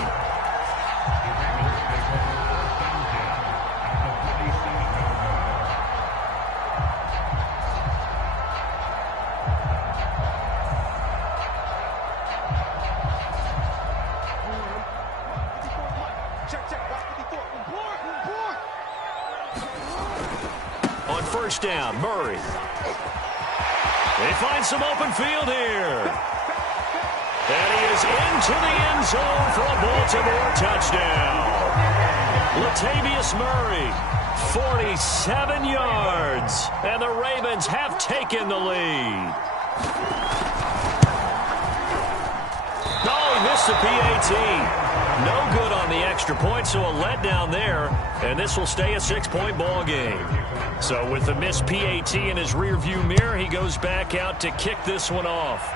On 1st down, Murray. They find some open field here. And he is into the end zone for a Baltimore touchdown. Latavius Murray, 47 yards. And the Ravens have taken the lead. missed the PAT. No good on the extra point, so a letdown there, and this will stay a 6-point ball game. So with the missed PAT in his rearview mirror, he goes back out to kick this one off.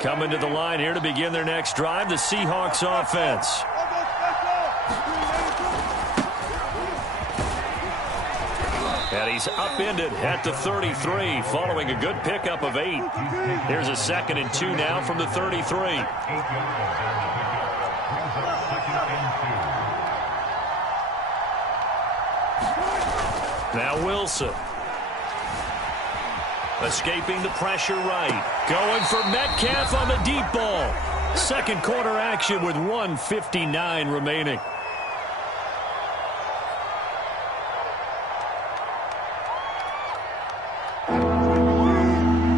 Coming to the line here to begin their next drive, the Seahawks offense. And he's upended at the 33 following a good pickup of 8. Here's a 2nd and 2 now from the 33. Now Wilson. Escaping the pressure right. Going for Metcalf on the deep ball. Second quarter action with 1:59 remaining.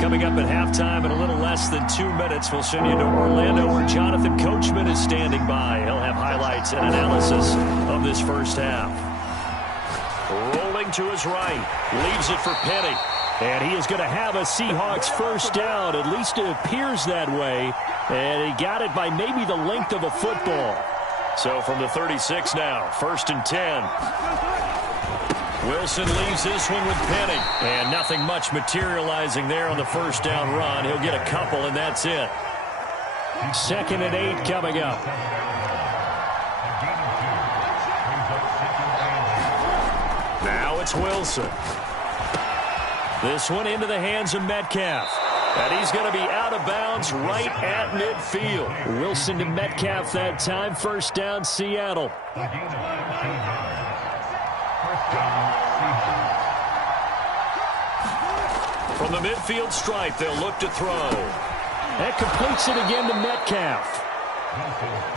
Coming up at halftime in a little less than 2 minutes, we'll send you to Orlando where Jonathan Coachman is standing by. He'll have highlights and analysis of this first half. Rolling to his right. Leaves it for Penny. And he is going to have a Seahawks first down. At least it appears that way. And he got it by maybe the length of a football. So from the 36 now, 1st and 10. Wilson leaves this one with Penny. And nothing much materializing there on the first down run. He'll get a couple, and that's it. 2nd and 8 coming up. Now it's Wilson. This one into the hands of Metcalf. And he's going to be out of bounds right at midfield. Wilson to Metcalf that time. First down, Seattle. From the midfield stripe, they'll look to throw. That completes it again to Metcalf.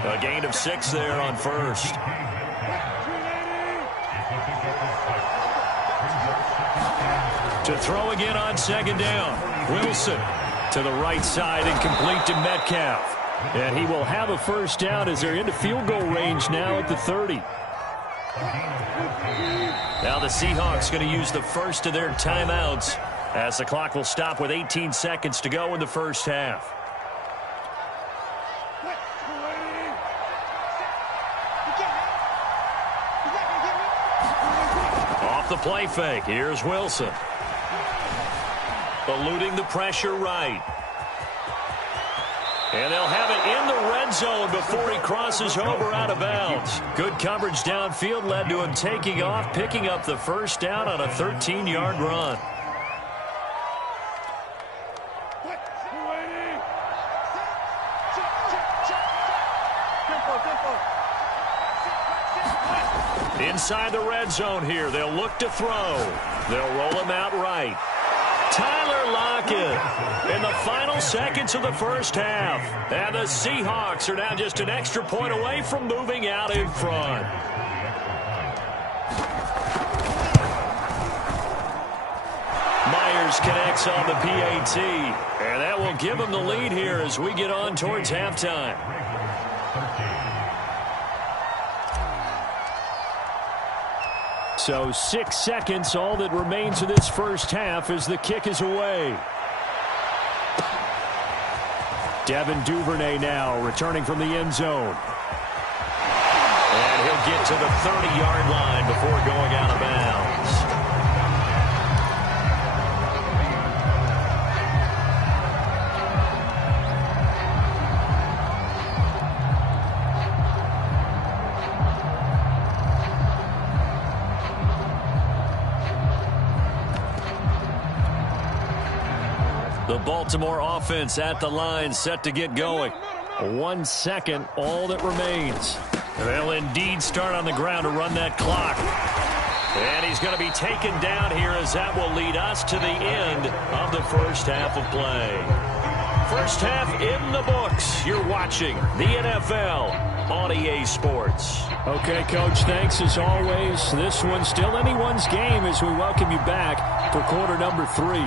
A gain of 6 there on first. To throw again on 2nd down. Wilson to the right side and complete to Metcalf. And he will have a first down as they're into field goal range now at the 30. Now the Seahawks going to use the first of their timeouts as the clock will stop with 18 seconds to go in the first half. Off the play fake. Here's Wilson. Eluding the pressure right. And they'll have it in the red zone before he crosses over out of bounds. Good coverage downfield led to him taking off, picking up the first down on a 13-yard run. Inside the red zone here, they'll look to throw. They'll roll him out right. Tyler Lockett in the final seconds of the first half. And the Seahawks are now just an extra point away from moving out in front. Myers connects on the PAT. And that will give him the lead here as we get on towards halftime. So 6 seconds, all that remains of this first half as the kick is away. Devin Duvernay now returning from the end zone. And he'll get to the 30-yard line before going out of bounds. The Baltimore offense at the line, set to get going. 1 second, all that remains. They'll indeed start on the ground to run that clock. And he's going to be taken down here as that will lead us to the end of the first half of play. First half in the books. You're watching the NFL on EA Sports. Okay, Coach, thanks as always. This one's still anyone's game as we welcome you back for quarter number 3.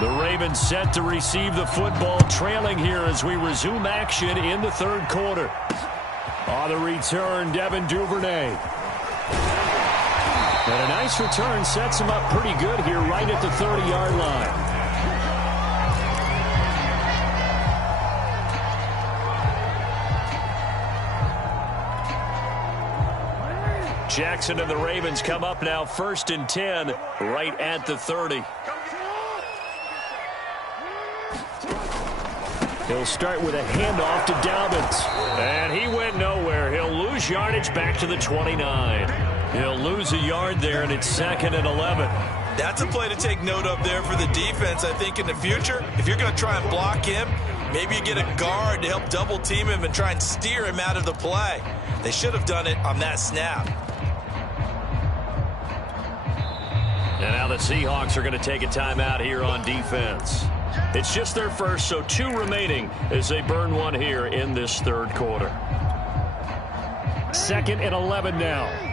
The Ravens set to receive the football, trailing here as we resume action in the third quarter. On the return, Devin Duvernay. And a nice return sets him up pretty good here right at the 30-yard line. Jackson and the Ravens come up now 1st and 10 right at the 30. He'll start with a handoff to Dobbins. And he went nowhere. He'll lose yardage back to the 29. He'll lose a yard there, and it's 2nd and 11. That's a play to take note of there for the defense, I think, in the future. If you're going to try and block him, maybe you get a guard to help double team him and try and steer him out of the play. They should have done it on that snap. And now the Seahawks are going to take a timeout here on defense. It's just their first, so 2 remaining as they burn one here in this third quarter. 2nd and 11 now.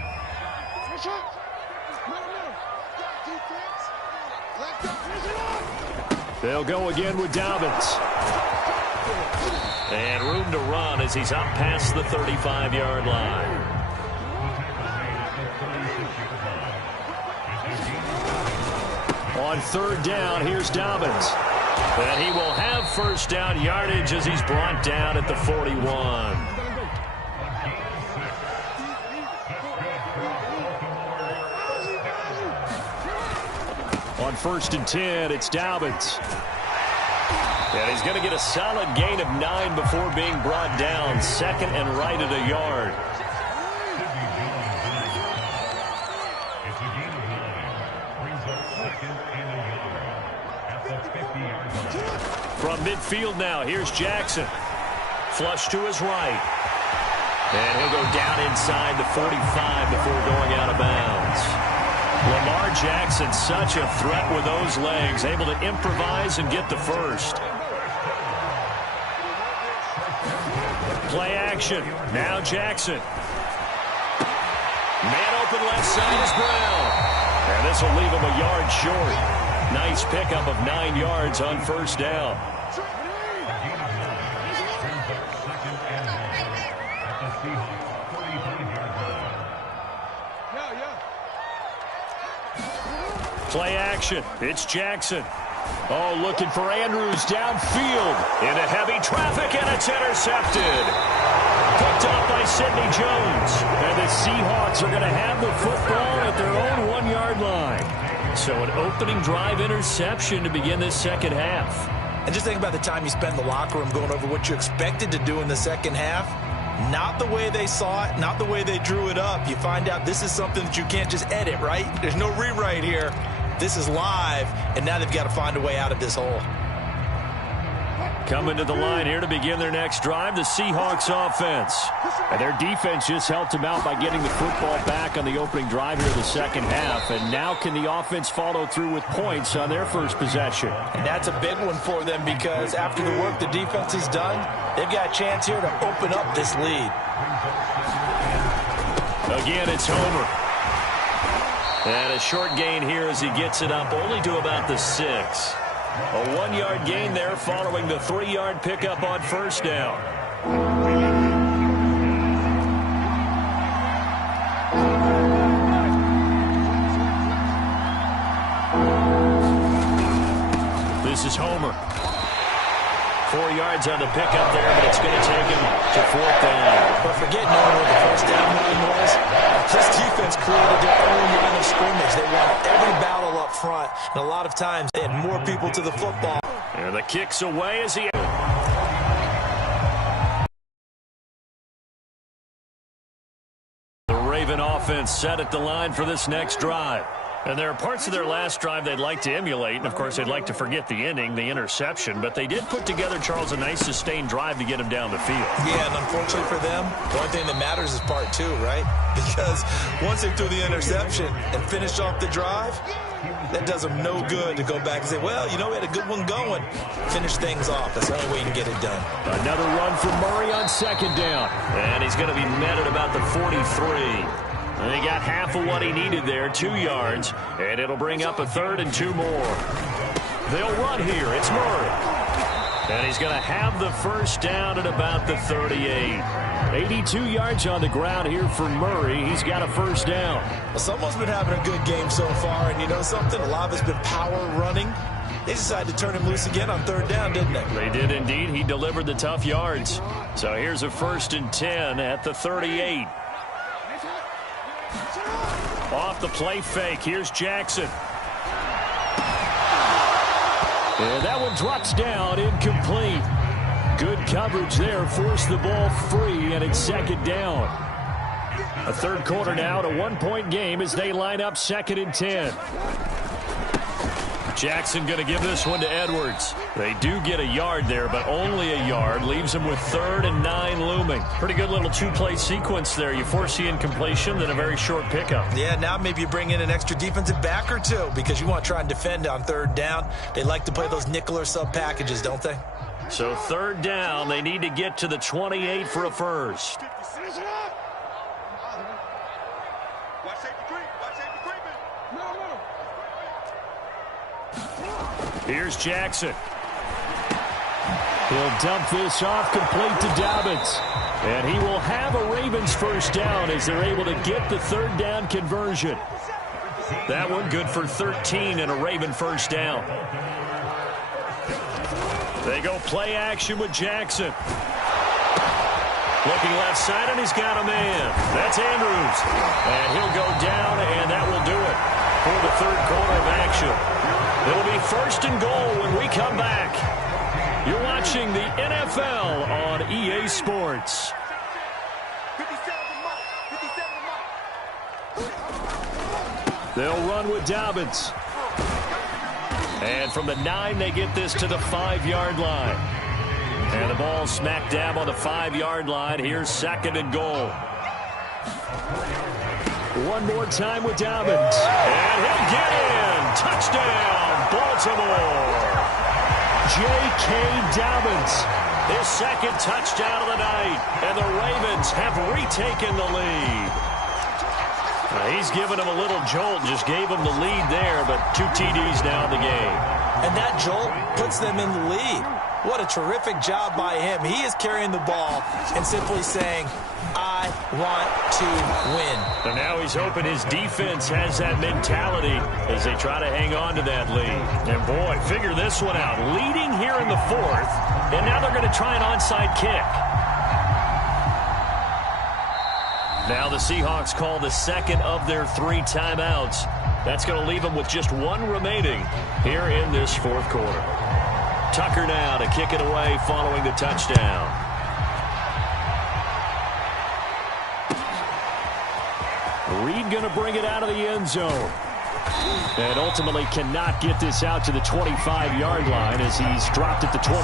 They'll go again with Dobbins. And room to run as he's up past the 35-yard line. On 3rd down, here's Dobbins. And he will have first down yardage as he's brought down at the 41. On 1st and 10, it's Dobbins. And he's going to get a solid gain of 9 before being brought down. 2nd and right at a yard. From midfield now, here's Jackson. Flush to his right. And he'll go down inside the 45 before going out of bounds. Lamar Jackson, such a threat with those legs, able to improvise and get the first. Play action. Now Jackson. Man open left side is Brown. And this will leave him a yard short. Nice pickup of 9 yards on first down. Play action. It's Jackson. Oh, looking for Andrews downfield. Into heavy traffic, and it's intercepted. Picked up by Sidney Jones. And the Seahawks are going to have the football at their own 1-yard line. So an opening drive interception to begin this second half. And just think about the time you spend in the locker room going over what you expected to do in the second half. Not the way they saw it, not the way they drew it up. You find out this is something that you can't just edit, right? There's no rewrite here. This is live, and now they've got to find a way out of this hole. Coming to the line here to begin their next drive, the Seahawks offense. And their defense just helped them out by getting the football back on the opening drive here in the second half. And now can the offense follow through with points on their first possession? And that's a big one for them because after the work the defense has done, they've got a chance here to open up this lead. Again, it's Homer. And a short gain here as he gets it up only to about the 6. A 1-yard gain there following the 3-yard pickup on first down. This is Homer. 4 yards on the pickup there, but it's going to take him to 4th down. But forget knowing where the first down line was. This defense created their own line of scrimmage. They won every battle up front, and a lot of times they had more people to the football. And the kick's away as he... The Raven offense set at the line for this next drive. And there are parts of their last drive they'd like to emulate, and of course they'd like to forget the inning, the interception, but they did put together, Charles, a nice sustained drive to get him down the field. Yeah, and unfortunately for them, the only thing that matters is part two, right? Because once they threw the interception and finished off the drive, that does them no good to go back and say, well, you know, we had a good one going. Finish things off. That's the only way you can get it done. Another run for Murray on second down. And he's going to be met at about the 43. And he got half of what he needed there, 2 yards, and it'll bring up a 3rd and 2 more. They'll run here. It's Murray. And he's going to have the first down at about the 38. 82 yards on the ground here for Murray. He's got a first down. Well, someone's been having a good game so far, and you know something? A lot of it's been power running. They decided to turn him loose again on 3rd down, didn't they? They did indeed. He delivered the tough yards. So here's a 1st and 10 at the 38. Off the play fake. Here's Jackson. And that one drops down, incomplete. Good coverage there. Forced the ball free, and it's second down. A third quarter now, a 1-point game as they line up 2nd and 10. Jackson going to give this one to Edwards. They do get a yard there, but only a yard. Leaves them with 3rd and 9 looming. Pretty good little 2-play sequence there. You force the incompletion, then a very short pickup. Yeah, now maybe you bring in an extra defensive back or two because you want to try and defend on 3rd down. They like to play those nickel or sub packages, don't they? So 3rd down, they need to get to the 28 for a first. Here's Jackson. He'll dump this off, complete to Dobbins. And he will have a Ravens first down as they're able to get the 3rd down conversion. That one good for 13 and a Raven first down. They go play action with Jackson. Looking left side, and he's got a man. That's Andrews. And he'll go down, and that will do it for the 3rd quarter of action. It'll be 1st and goal when we come back. You're watching the NFL on EA Sports. They'll run with Dobbins. And from the 9, they get this to the 5-yard line. And the ball smack dab on the 5-yard line. Here's 2nd and goal. One more time with Dobbins. And he'll get in. Touchdown, Baltimore. J.K. Dobbins. His 2nd touchdown of the night. And the Ravens have retaken the lead. He's given him a little jolt. Just gave him the lead there, but 2 TDs now in the game. And that jolt puts them in the lead. What a terrific job by him. He is carrying the ball and simply saying, I want to win. And now he's hoping his defense has that mentality as they try to hang on to that lead. And boy, figure this one out. Leading here in the 4th, and now they're going to try an onside kick. Now the Seahawks call the 2nd of their 3 timeouts. That's going to leave them with just 1 remaining here in this 4th quarter. Tucker now to kick it away following the touchdown. Reed going to bring it out of the end zone. And ultimately cannot get this out to the 25-yard line as he's dropped at the 23.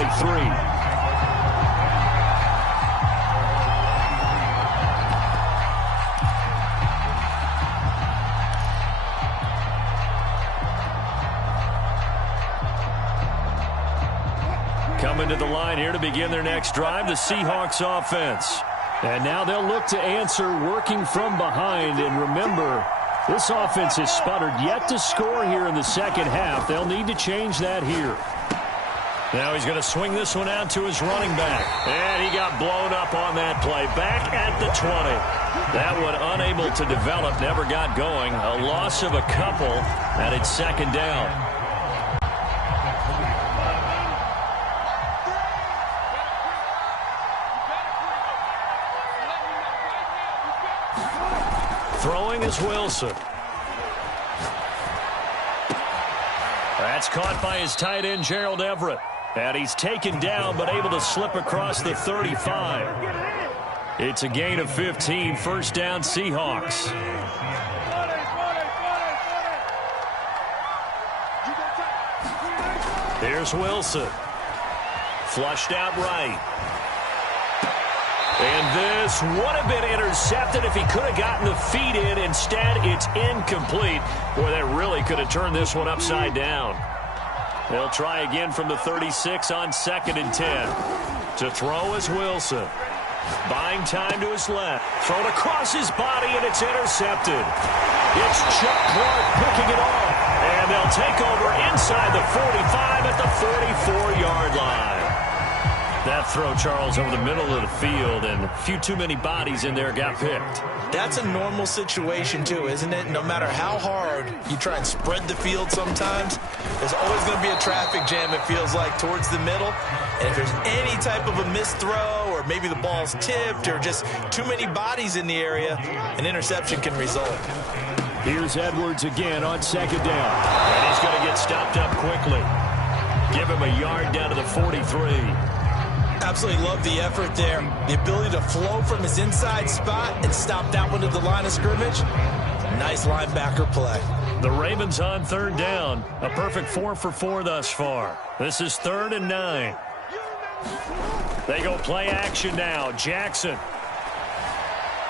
Coming to the line here to begin their next drive, the Seahawks offense. And now they'll look to answer working from behind. And remember, this offense has sputtered yet to score here in the 2nd half. They'll need to change that here. Now he's going to swing this one out to his running back. And he got blown up on that play. Back at the 20. That one unable to develop, never got going. A loss of a couple, and it's 2nd down. Throwing is Wilson. That's caught by his tight end, Gerald Everett. And he's taken down, but able to slip across the 35. It's a gain of 15, 1st down Seahawks. Here's Wilson. Flushed out right. And this would have been intercepted if he could have gotten the feet in. Instead, it's incomplete. Boy, that really could have turned this one upside down. They'll try again from the 36 on 2nd and 10. To throw is Wilson. Buying time to his left. Thrown across his body, and it's intercepted. It's Chuck Clark picking it off. And they'll take over inside the 45 at the 44-yard line. That throw, Charles, over the middle of the field, and a few too many bodies in there got picked. That's a normal situation, too, isn't it? No matter how hard you try and spread the field sometimes, there's always going to be a traffic jam, it feels like, towards the middle. And if there's any type of a missed throw, or maybe the ball's tipped, or just too many bodies in the area, an interception can result. Here's Edwards again on 2nd down. And he's going to get stopped up quickly. Give him a yard down to the 43. Absolutely love the effort there. The ability to flow from his inside spot and stop that one to the line of scrimmage. Nice linebacker play. The Ravens on 3rd down. A perfect 4 for 4 thus far. This is 3rd and 9. They go play action now. Jackson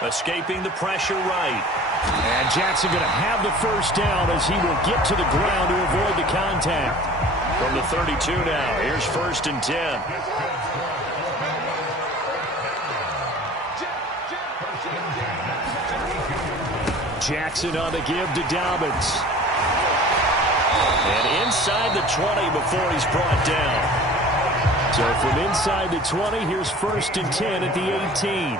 escaping the pressure right. And Jackson going to have the first down as he will get to the ground to avoid the contact. From the 32 now. Here's 1st and 10. Jackson on the give to Dobbins. And inside the 20 before he's brought down. So from inside the 20, here's 1st and 10 at the 18.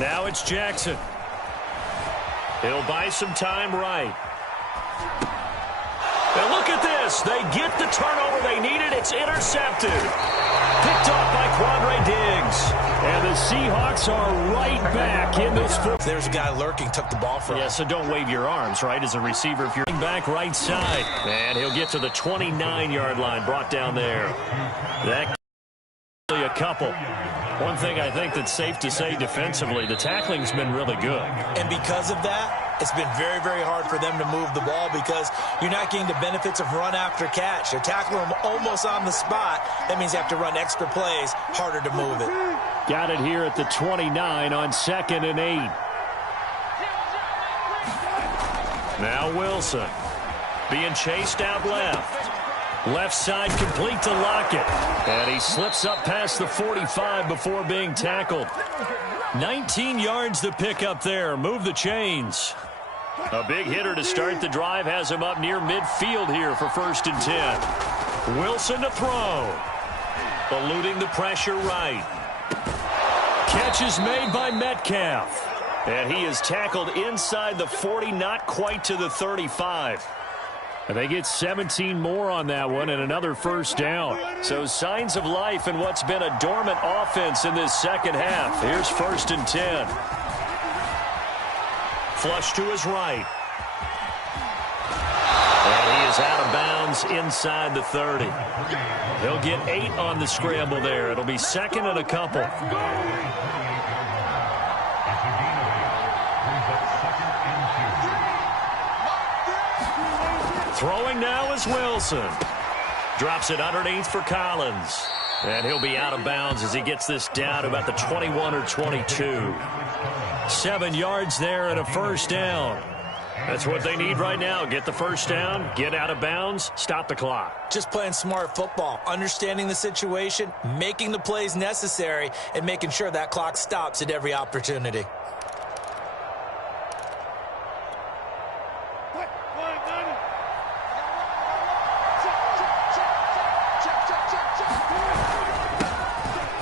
Now it's Jackson. He'll buy some time right. And look at this. They get the turnover they needed. It's intercepted. Picked off by Quandre Diggs. And the Seahawks are right back in this foot. There's a guy lurking, took the ball from him. Yeah, so don't wave your arms, right, as a receiver if you're back right side. And he'll get to the 29-yard line, brought down there. That a couple. One thing I think that's safe to say defensively, the tackling's been really good. And because of that, it's been very, very hard for them to move the ball because you're not getting the benefits of run after catch. They're tackling them almost on the spot. That means you have to run extra plays, harder to move it. Got it here at the 29 on 2nd and 8. Now Wilson being chased out left. Left side complete to Lockett. And he slips up past the 45 before being tackled. 19 yards to pick up there. Move the chains. A big hitter to start the drive has him up near midfield here for 1st and 10. Wilson to throw. Eluding the pressure right. Catch is made by Metcalf. And he is tackled inside the 40, not quite to the 35. And they get 17 more on that one and another 1st down. So signs of life in what's been a dormant offense in this second half. Here's 1st and 10. Flush to his right. And he is out of bounds inside the 30. He'll get 8 on the scramble there. It'll be 2nd and a couple. Throwing now is Wilson. Drops it underneath for Collins. And he'll be out of bounds as he gets this down to about the 21 or 22. 7 yards there and a 1st down. That's what they need right now. Get the 1st down, get out of bounds, stop the clock. Just playing smart football, understanding the situation, making the plays necessary, and making sure that clock stops at every opportunity.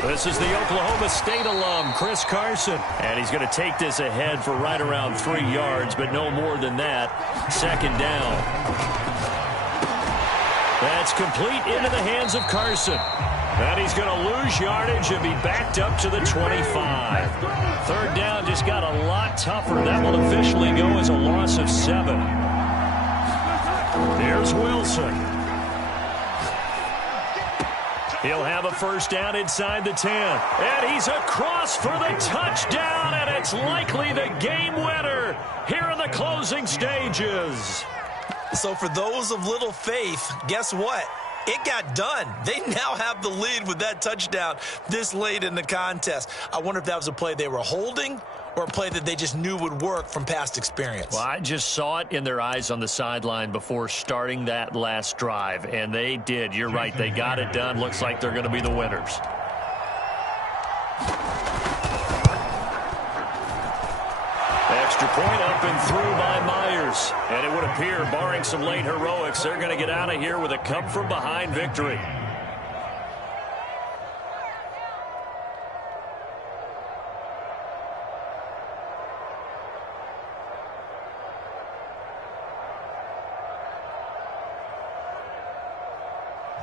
This is the Oklahoma State alum, Chris Carson. And he's going to take this ahead for right around 3 yards, but no more than that. 2nd down. That's complete into the hands of Carson. And he's going to lose yardage and be backed up to the 25. 3rd down just got a lot tougher. That will officially go as a loss of 7. Here's Wilson. He'll have a first down inside the 10. And he's across for the touchdown, and it's likely the game winner here in the closing stages. So for those of little faith, guess what? It got done. They now have the lead with that touchdown this late in the contest. I wonder if that was a play they were holding or a play that they just knew would work from past experience. Well, I just saw it in their eyes on the sideline before starting that last drive, and they did. You're right. They got it done. Looks like they're going to be the winners. Extra point up and through by Myers. And it would appear, barring some late heroics, they're going to get out of here with a come-from-behind victory.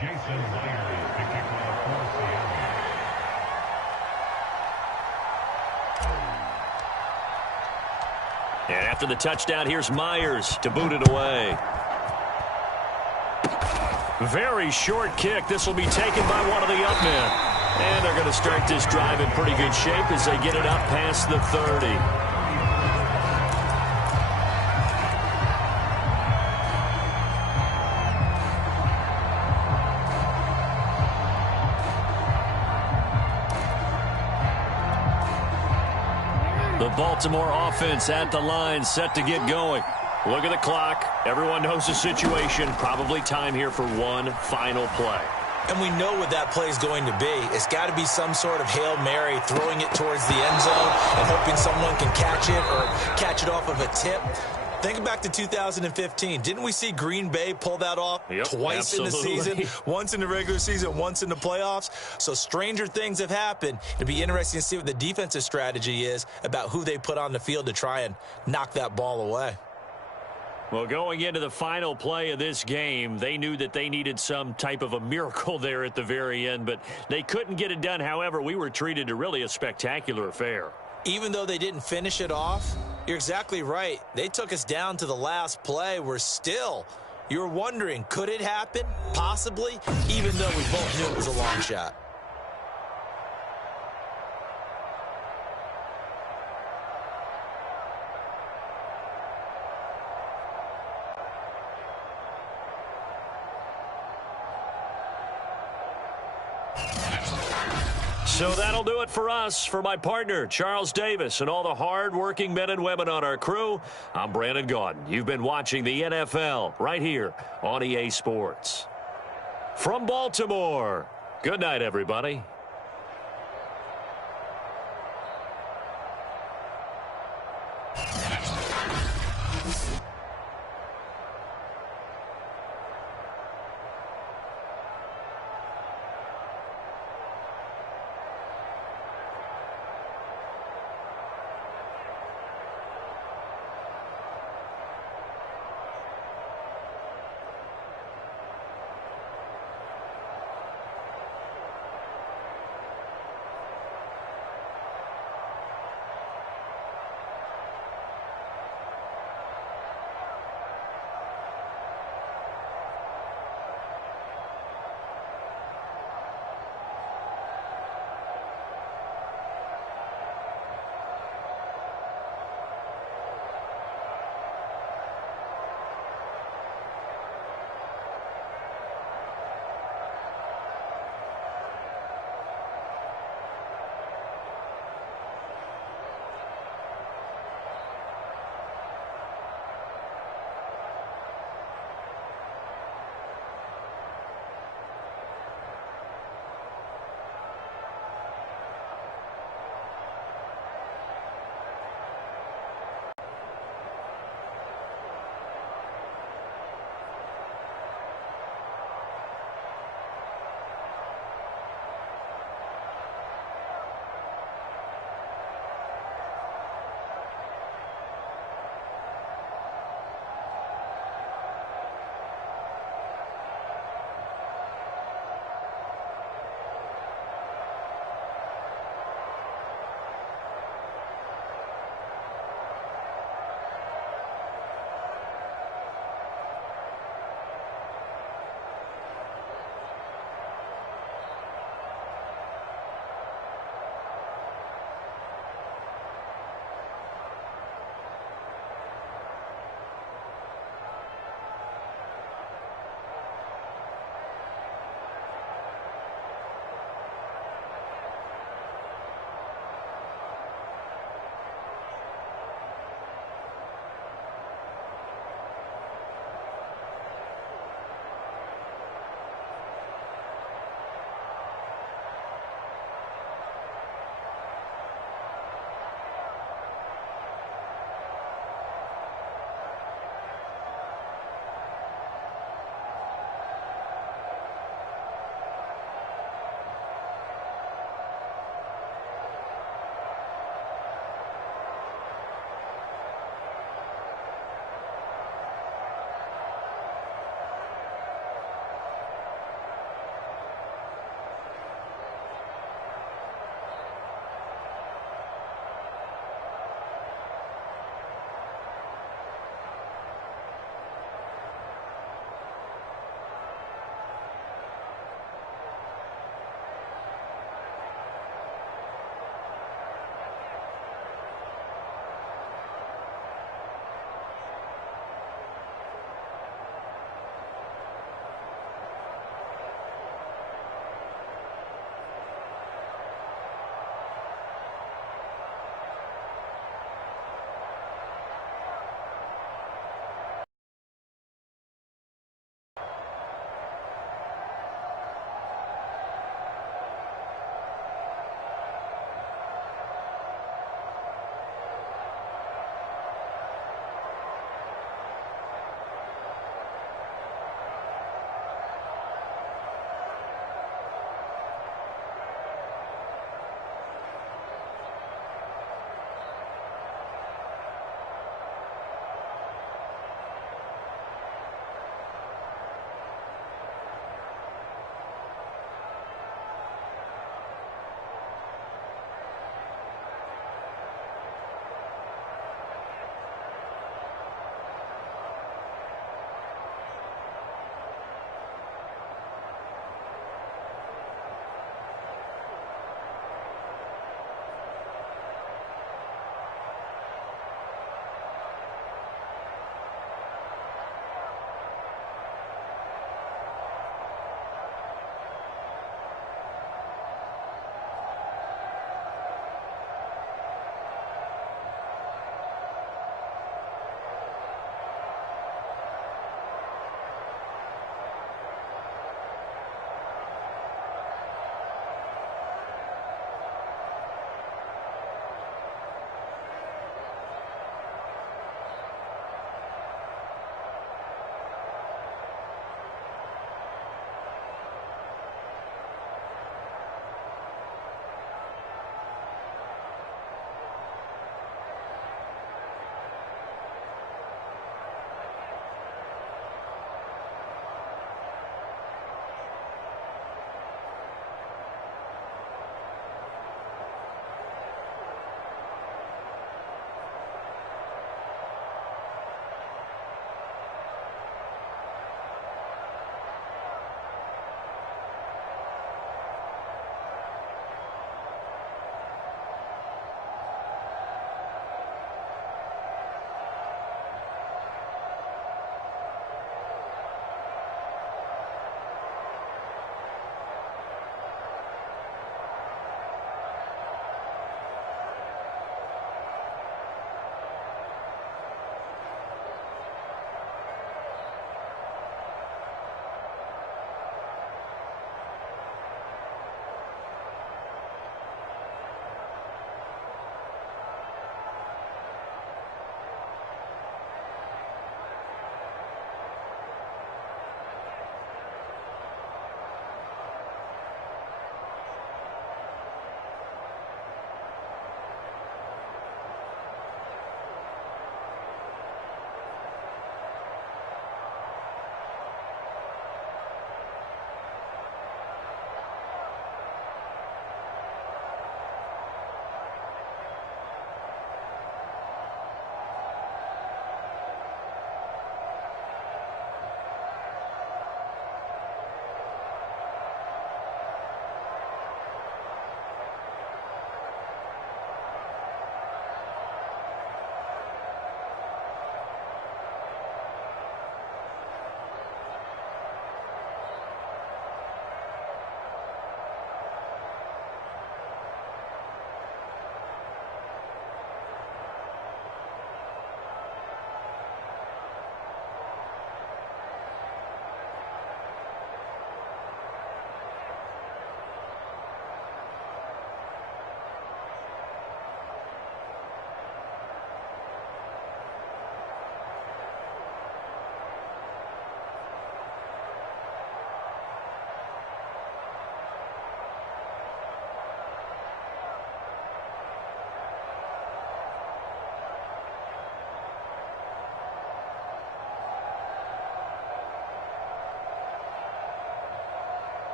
Jason Myers to kick off for Seattle. And after the touchdown, here's Myers to boot it away. Very short kick. This will be taken by one of the up men. And they're going to start this drive in pretty good shape as they get it up past the 30. The Baltimore offense at the line, set to get going. Look at the clock. Everyone knows the situation. Probably time here for one final play. And we know what that play is going to be. It's got to be some sort of Hail Mary, throwing it towards the end zone and hoping someone can catch it or catch it off of a tip. Think back to 2015. Didn't we see Green Bay pull that off twice in the season? Once in the regular season, once in the playoffs. So stranger things have happened. It'll be interesting to see what the defensive strategy is about who they put on the field to try and knock that ball away. Well, going into the final play of this game, they knew that they needed some type of a miracle there at the very end, but they couldn't get it done. However, we were treated to really a spectacular affair. Even though they didn't finish it off, you're exactly right. They took us down to the last play. We're still, you're wondering, could it happen? Possibly, even though we both knew it was a long shot. So that'll do it for us. For my partner, Charles Davis, and all the hard-working men and women on our crew, I'm Brandon Gaudin. You've been watching the NFL right here on EA Sports. From Baltimore, good night, everybody.